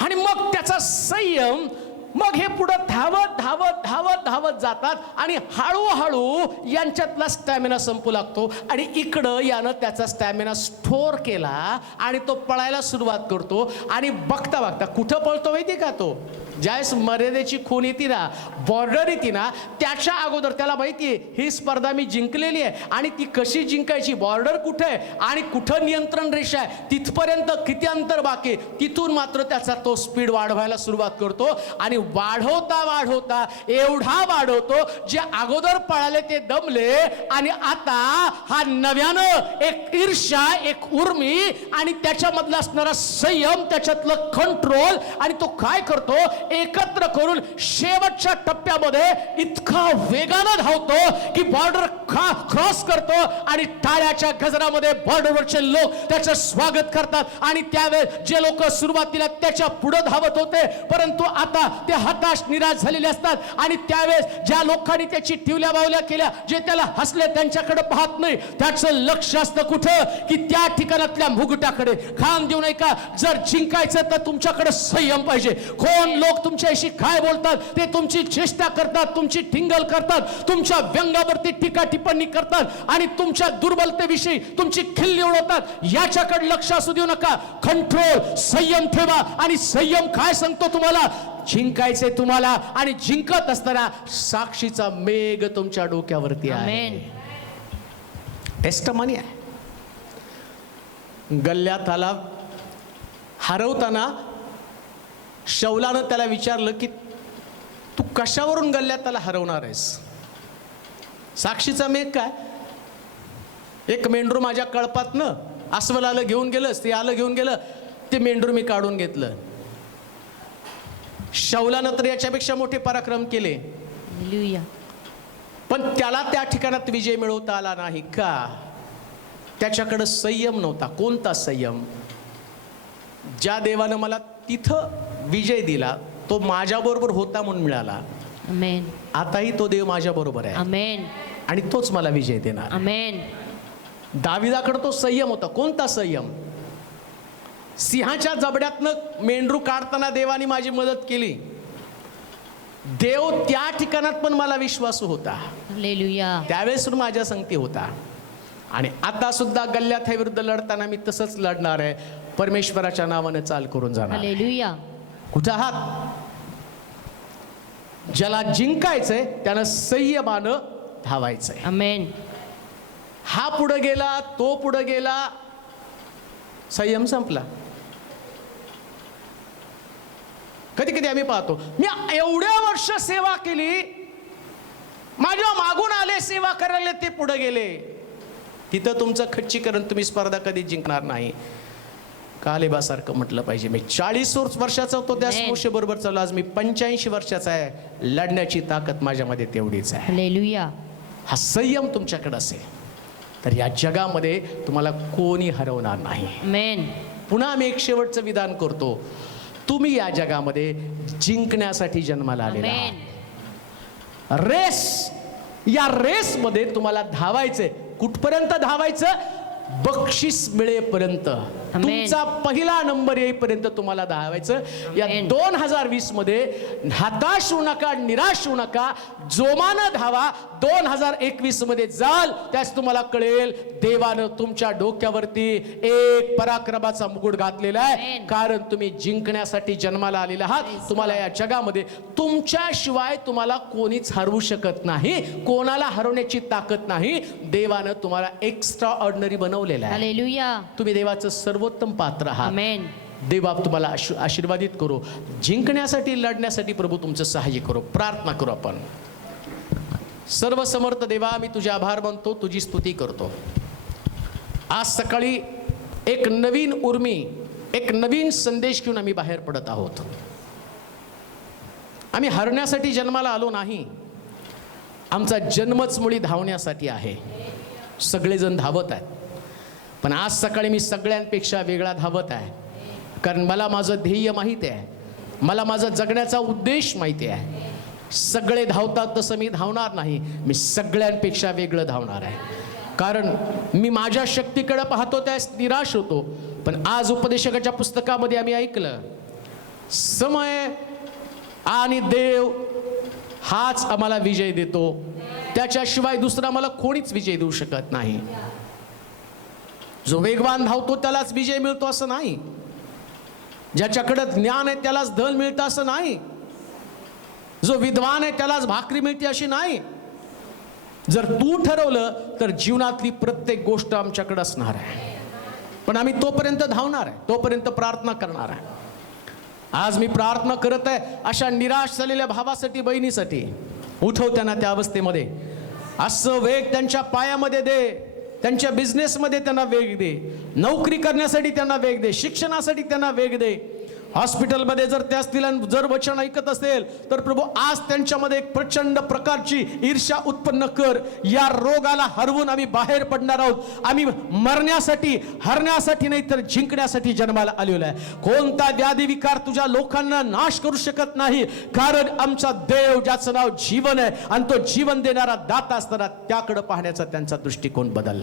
आणि मग त्याचा संयम मग हे पुढं धावत धावत धावत धावत जातात आणि हळूहळू यांच्यातला स्टॅमिना संपू लागतो आणि इकडं यानं त्याचा स्टॅमिना स्टोअर केला आणि तो पळायला सुरुवात करतो आणि बघता बघता कुठं पळतो माहिती का तो, ज्यावेळेस मर्यादेची खून येते ना, बॉर्डर येते ना, त्याच्या अगोदर त्याला माहितीये ही स्पर्धा मी जिंकलेली आहे आणि ती कशी जिंकायची, बॉर्डर कुठे आहे आणि कुठं नियंत्रण रेषा आहे, तिथपर्यंत किती अंतर बाकी, तिथून मात्र त्याचा तो स्पीड वाढवायला सुरुवात करतो आणि वाढवता वाढवता एवढा वाढवतो जे अगोदर पळाले ते दमले आणि आता हा नव्यानं एक ईर्ष्या, एक उर्मी आणि त्याच्यामधला असणारा संयम, त्याच्यातलं कंट्रोल आणि तो काय करतो, एकत्र करून शेवटच्या टप्प्यामध्ये इतका वेगानं धावतो की बॉर्डर क्रॉस करतो आणि टाळ्याच्या गजरामध्ये बॉर्डरवरचे लोक त्याचं स्वागत करतात आणि त्यावेळेस जे लोक सुरुवातीला त्याच्या पुढे धावत होते परंतु आता ते हताश निराश झालेले असतात आणि त्यावेळेस ज्या लोकांनी त्याची टिवल्या बावल्या केल्या, जे त्याला हसले, त्यांच्याकडे पाहत नाही, त्याचं लक्ष असतं कुठं की त्या ठिकाणातल्या मुकुटाकडे. खान देऊ नये का, जर जिंकायचं तर तुमच्याकडे संयम पाहिजे. कोण लोक तुमच्याशी काय बोलतात ते तुमची चेष्टा करतात, तुमची टिंगल करतात, तुमच्या व्यंगावरती टीका टिप्पणी करतात आणि तुमच्या दुर्बलतेविषयी तुमची खिल्ली उडवतात, याच्याकडे लक्ष असू देऊ नका. कंट्रोल, संयम ठेवा आणि संयम काय सांगतो तुम्हाला, जिंकायचे तुम्हाला आणि जिंकत असताना साक्षीचा मेघ तुमच्या डोक्यावरती आहे. टेस्टमनी आहे. गल्ल्यात आला, हरवताना शौलानं त्याला विचारलं की तू कशावरून गल्ल्यात त्याला हरवणार आहेस. साक्षीचा मेघ काय, एक मेंढरू माझ्या कळपातनं अस्वलाला घेऊन गेलंस, ते आलं घेऊन गेलं, ते मेंढरू मी काढून घेतलं. शौलानं तर याच्यापेक्षा मोठे पराक्रम केले पण त्याला त्या ठिकाणात विजय मिळवता आला नाही का, त्याच्याकडे संयम नव्हता. कोणता संयम, ज्या देवानं मला तिथं विजय दिला तो माझ्या बरोबर होता म्हणून मिळाला. आमेन. आताही तो देव माझ्या बरोबर आहे. आमेन. आणि तोच मला विजय देणार. आमेन. दाविदाकडे तो संयम होता. कोणता संयम, सिंहाच्या जबड्यातनं मेंढरू काढताना देवाने माझी मदत केली, देव त्या ठिकाणात पण मला विश्वासू होता, हालेलुया. त्यावेळेस माझ्या संगती होता आणि आता सुद्धा गल्ल्यात विरुद्ध लढताना मी तसंच लढणार आहे. परमेश्वराच्या नावाने चाल करून जाणार. हालेलुया. कुठं आहात, ज्याला जिंकायचंय त्यानं संयमानं धावायचंय. आमेन. हा पुढे गेला, तो पुढे गेला, संयम संपला. कधी कधी आम्ही पाहतो, मी एवढ्या वर्ष सेवा केली, माझ्या मागून आले सेवा करायला, ते पुढे गेले. तिथं तुमचं खच्चीकरण, तुम्ही स्पर्धा कधी जिंकणार नाही. कालेबासारखं म्हटलं पाहिजे, मी 40 वर्षाचा होतो त्या मोशे बरोबर चालू, आज मी 85 वर्षाचा आहे. लढण्याची ताकद माझ्यामध्ये तेवढीच आहे. हालेलुया. हा संयम तुमच्याकडे असेल तर या जगामध्ये तुम्हाला कोणी हरवणार नाही. आमेन. पुन्हा मी एक शेवटचं विधान करतो, तुम्ही या जगामध्ये जिंकण्यासाठी जन्माला आलेला आहात. रेस, या रेसमध्ये तुम्हाला धावायचंय. कुठपर्यंत धावायचं, बक्षीस मिळेपर्यंत, तुमचा पहिला नंबर येईपर्यंत तुम्हाला धावायचं. या 2020 मध्ये हताश होऊ नका, निराश होऊ नका, जोमानं धावा. 2021 मध्ये जाल त्यास तुम्हाला कळेल देवानं तुमच्या डोक्यावरती एक पराक्रमाचा मुकुट घातलेला आहे, कारण तुम्ही जिंकण्यासाठी जन्माला आलेला आहात. तुम्हाला या जगामध्ये तुमच्याशिवाय तुम्हाला कोणीच हरवू शकत नाही, कोणाला हरवण्याची ताकद नाही. देवानं तुम्हाला एक्स्ट्रा ऑर्डिनरी बनवलेलं आहे. हालेलुया. तुम्ही देवाचं सर्वोत्तम पात्र आहात. आमेन. देव बाप तुम्हाला आशीर्वादित करू, जिंकण्यासाठी, लढण्यासाठी प्रभू तुमचं सहाय्य करू. प्रार्थना करू आपण. सर्व समर्थ देवा, मी तुझे आभार मानतो, तुझी स्तुती करतो. आज सकाळी एक नवीन उर्मी, एक नवीन संदेश घेऊन आम्ही बाहेर पडत आहोत. आम्ही हरण्यासाठी जन्माला आलो नाही, आमचा जन्मच मुळी धावण्यासाठी आहे. सगळेजण धावत आहेत पण आज सकाळी मी सगळ्यांपेक्षा वेगळा धावत आहे, कारण मला माझं ध्येय माहिती आहे, मला माझा जगण्याचा उद्देश माहिती आहे. सगळे धावतात तसं मी धावणार नाही, मी सगळ्यांपेक्षा वेगळं धावणार आहे. कारण मी माझ्या शक्तीकडे पाहतो त्यास निराश होतो, पण आज उपदेशकाच्या पुस्तकामध्ये आम्ही ऐकलं, समय आणि देव हाच आम्हाला विजय देतो, त्याच्याशिवाय दुसरा मला कोणीच विजय देऊ शकत नाही. जो वेगवान धावतो त्यालाच विजय मिळतो असं नाही, ज्याच्याकडे ज्ञान आहे त्यालाच धन मिळतं असं नाही, जो विद्वान आहे त्यालाच भाकरी मिळते अशी नाही. जर तू ठरवलं तर जीवनातली प्रत्येक गोष्ट आमच्याकडे असणार आहे, पण आम्ही तोपर्यंत धावणार आहे, तोपर्यंत प्रार्थना करणार आहे. आज मी प्रार्थना करत आहे अशा निराश झालेल्या भावासाठी, बहिणीसाठी. उठव त्यांना त्या अवस्थेमध्ये, असं वेग त्यांच्या पायामध्ये दे, त्यांच्या बिझनेसमध्ये त्यांना वेग दे, नोकरी करण्यासाठी त्यांना वेग दे, शिक्षणासाठी त्यांना वेग दे. हॉस्पिटलमध्ये जर ते असतील आणि जर वचन ऐकत असेल तर प्रभू आज त्यांच्यामध्ये एक प्रचंड प्रकारची ईर्ष्या उत्पन्न कर. या रोगाला हरवून आम्ही बाहेर पडणार आहोत. आम्ही मरण्यासाठी, हरण्यासाठी नाही तर जिंकण्यासाठी जन्माला आलेलो आहे. कोणता व्याधी विकार तुझ्या लोकांना नाश करू शकत नाही, कारण आमचा देव ज्याचं नाव जीवन आहे आणि तो जीवन देणारा दाता असताना त्याकडे पाहण्याचा त्यांचा दृष्टिकोन बदल.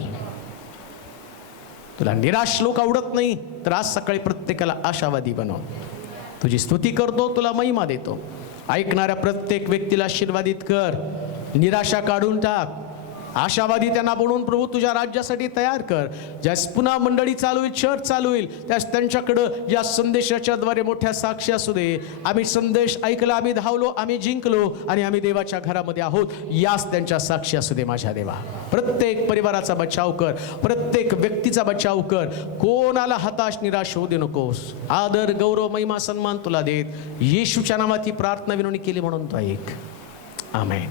तुला निराश लोक आवडत नाही तर आज सकाळी प्रत्येकाला आशावादी बनव. तुझी स्तुती करतो, तुला महिमा देतो. ऐकणाऱ्या प्रत्येक व्यक्तीला आशीर्वादित कर, निराशा काढून टाक, आशावादी त्यांना बनवून प्रभू तुझ्या राज्यासाठी तयार कर. ज्यास पुन्हा मंडळी चालू होईल, चर्च चालू होईल, त्यास त्यांच्याकडं या संदेशाच्या द्वारे मोठ्या साक्षी असू दे. आम्ही संदेश ऐकला, आम्ही धावलो, आम्ही जिंकलो आणि आम्ही देवाच्या घरामध्ये आहोत, यास त्यांच्या साक्षी असू दे. माझ्या देवा, प्रत्येक परिवाराचा बचाव कर, प्रत्येक व्यक्तीचा बचाव कर. कोणाला हताश निराश होऊ दे नकोस. आदर, गौरव, महिमा, सन्मान तुला देत येशूच्या नावात ही प्रार्थना विनवणी केली म्हणून तो ऐक. आमेन.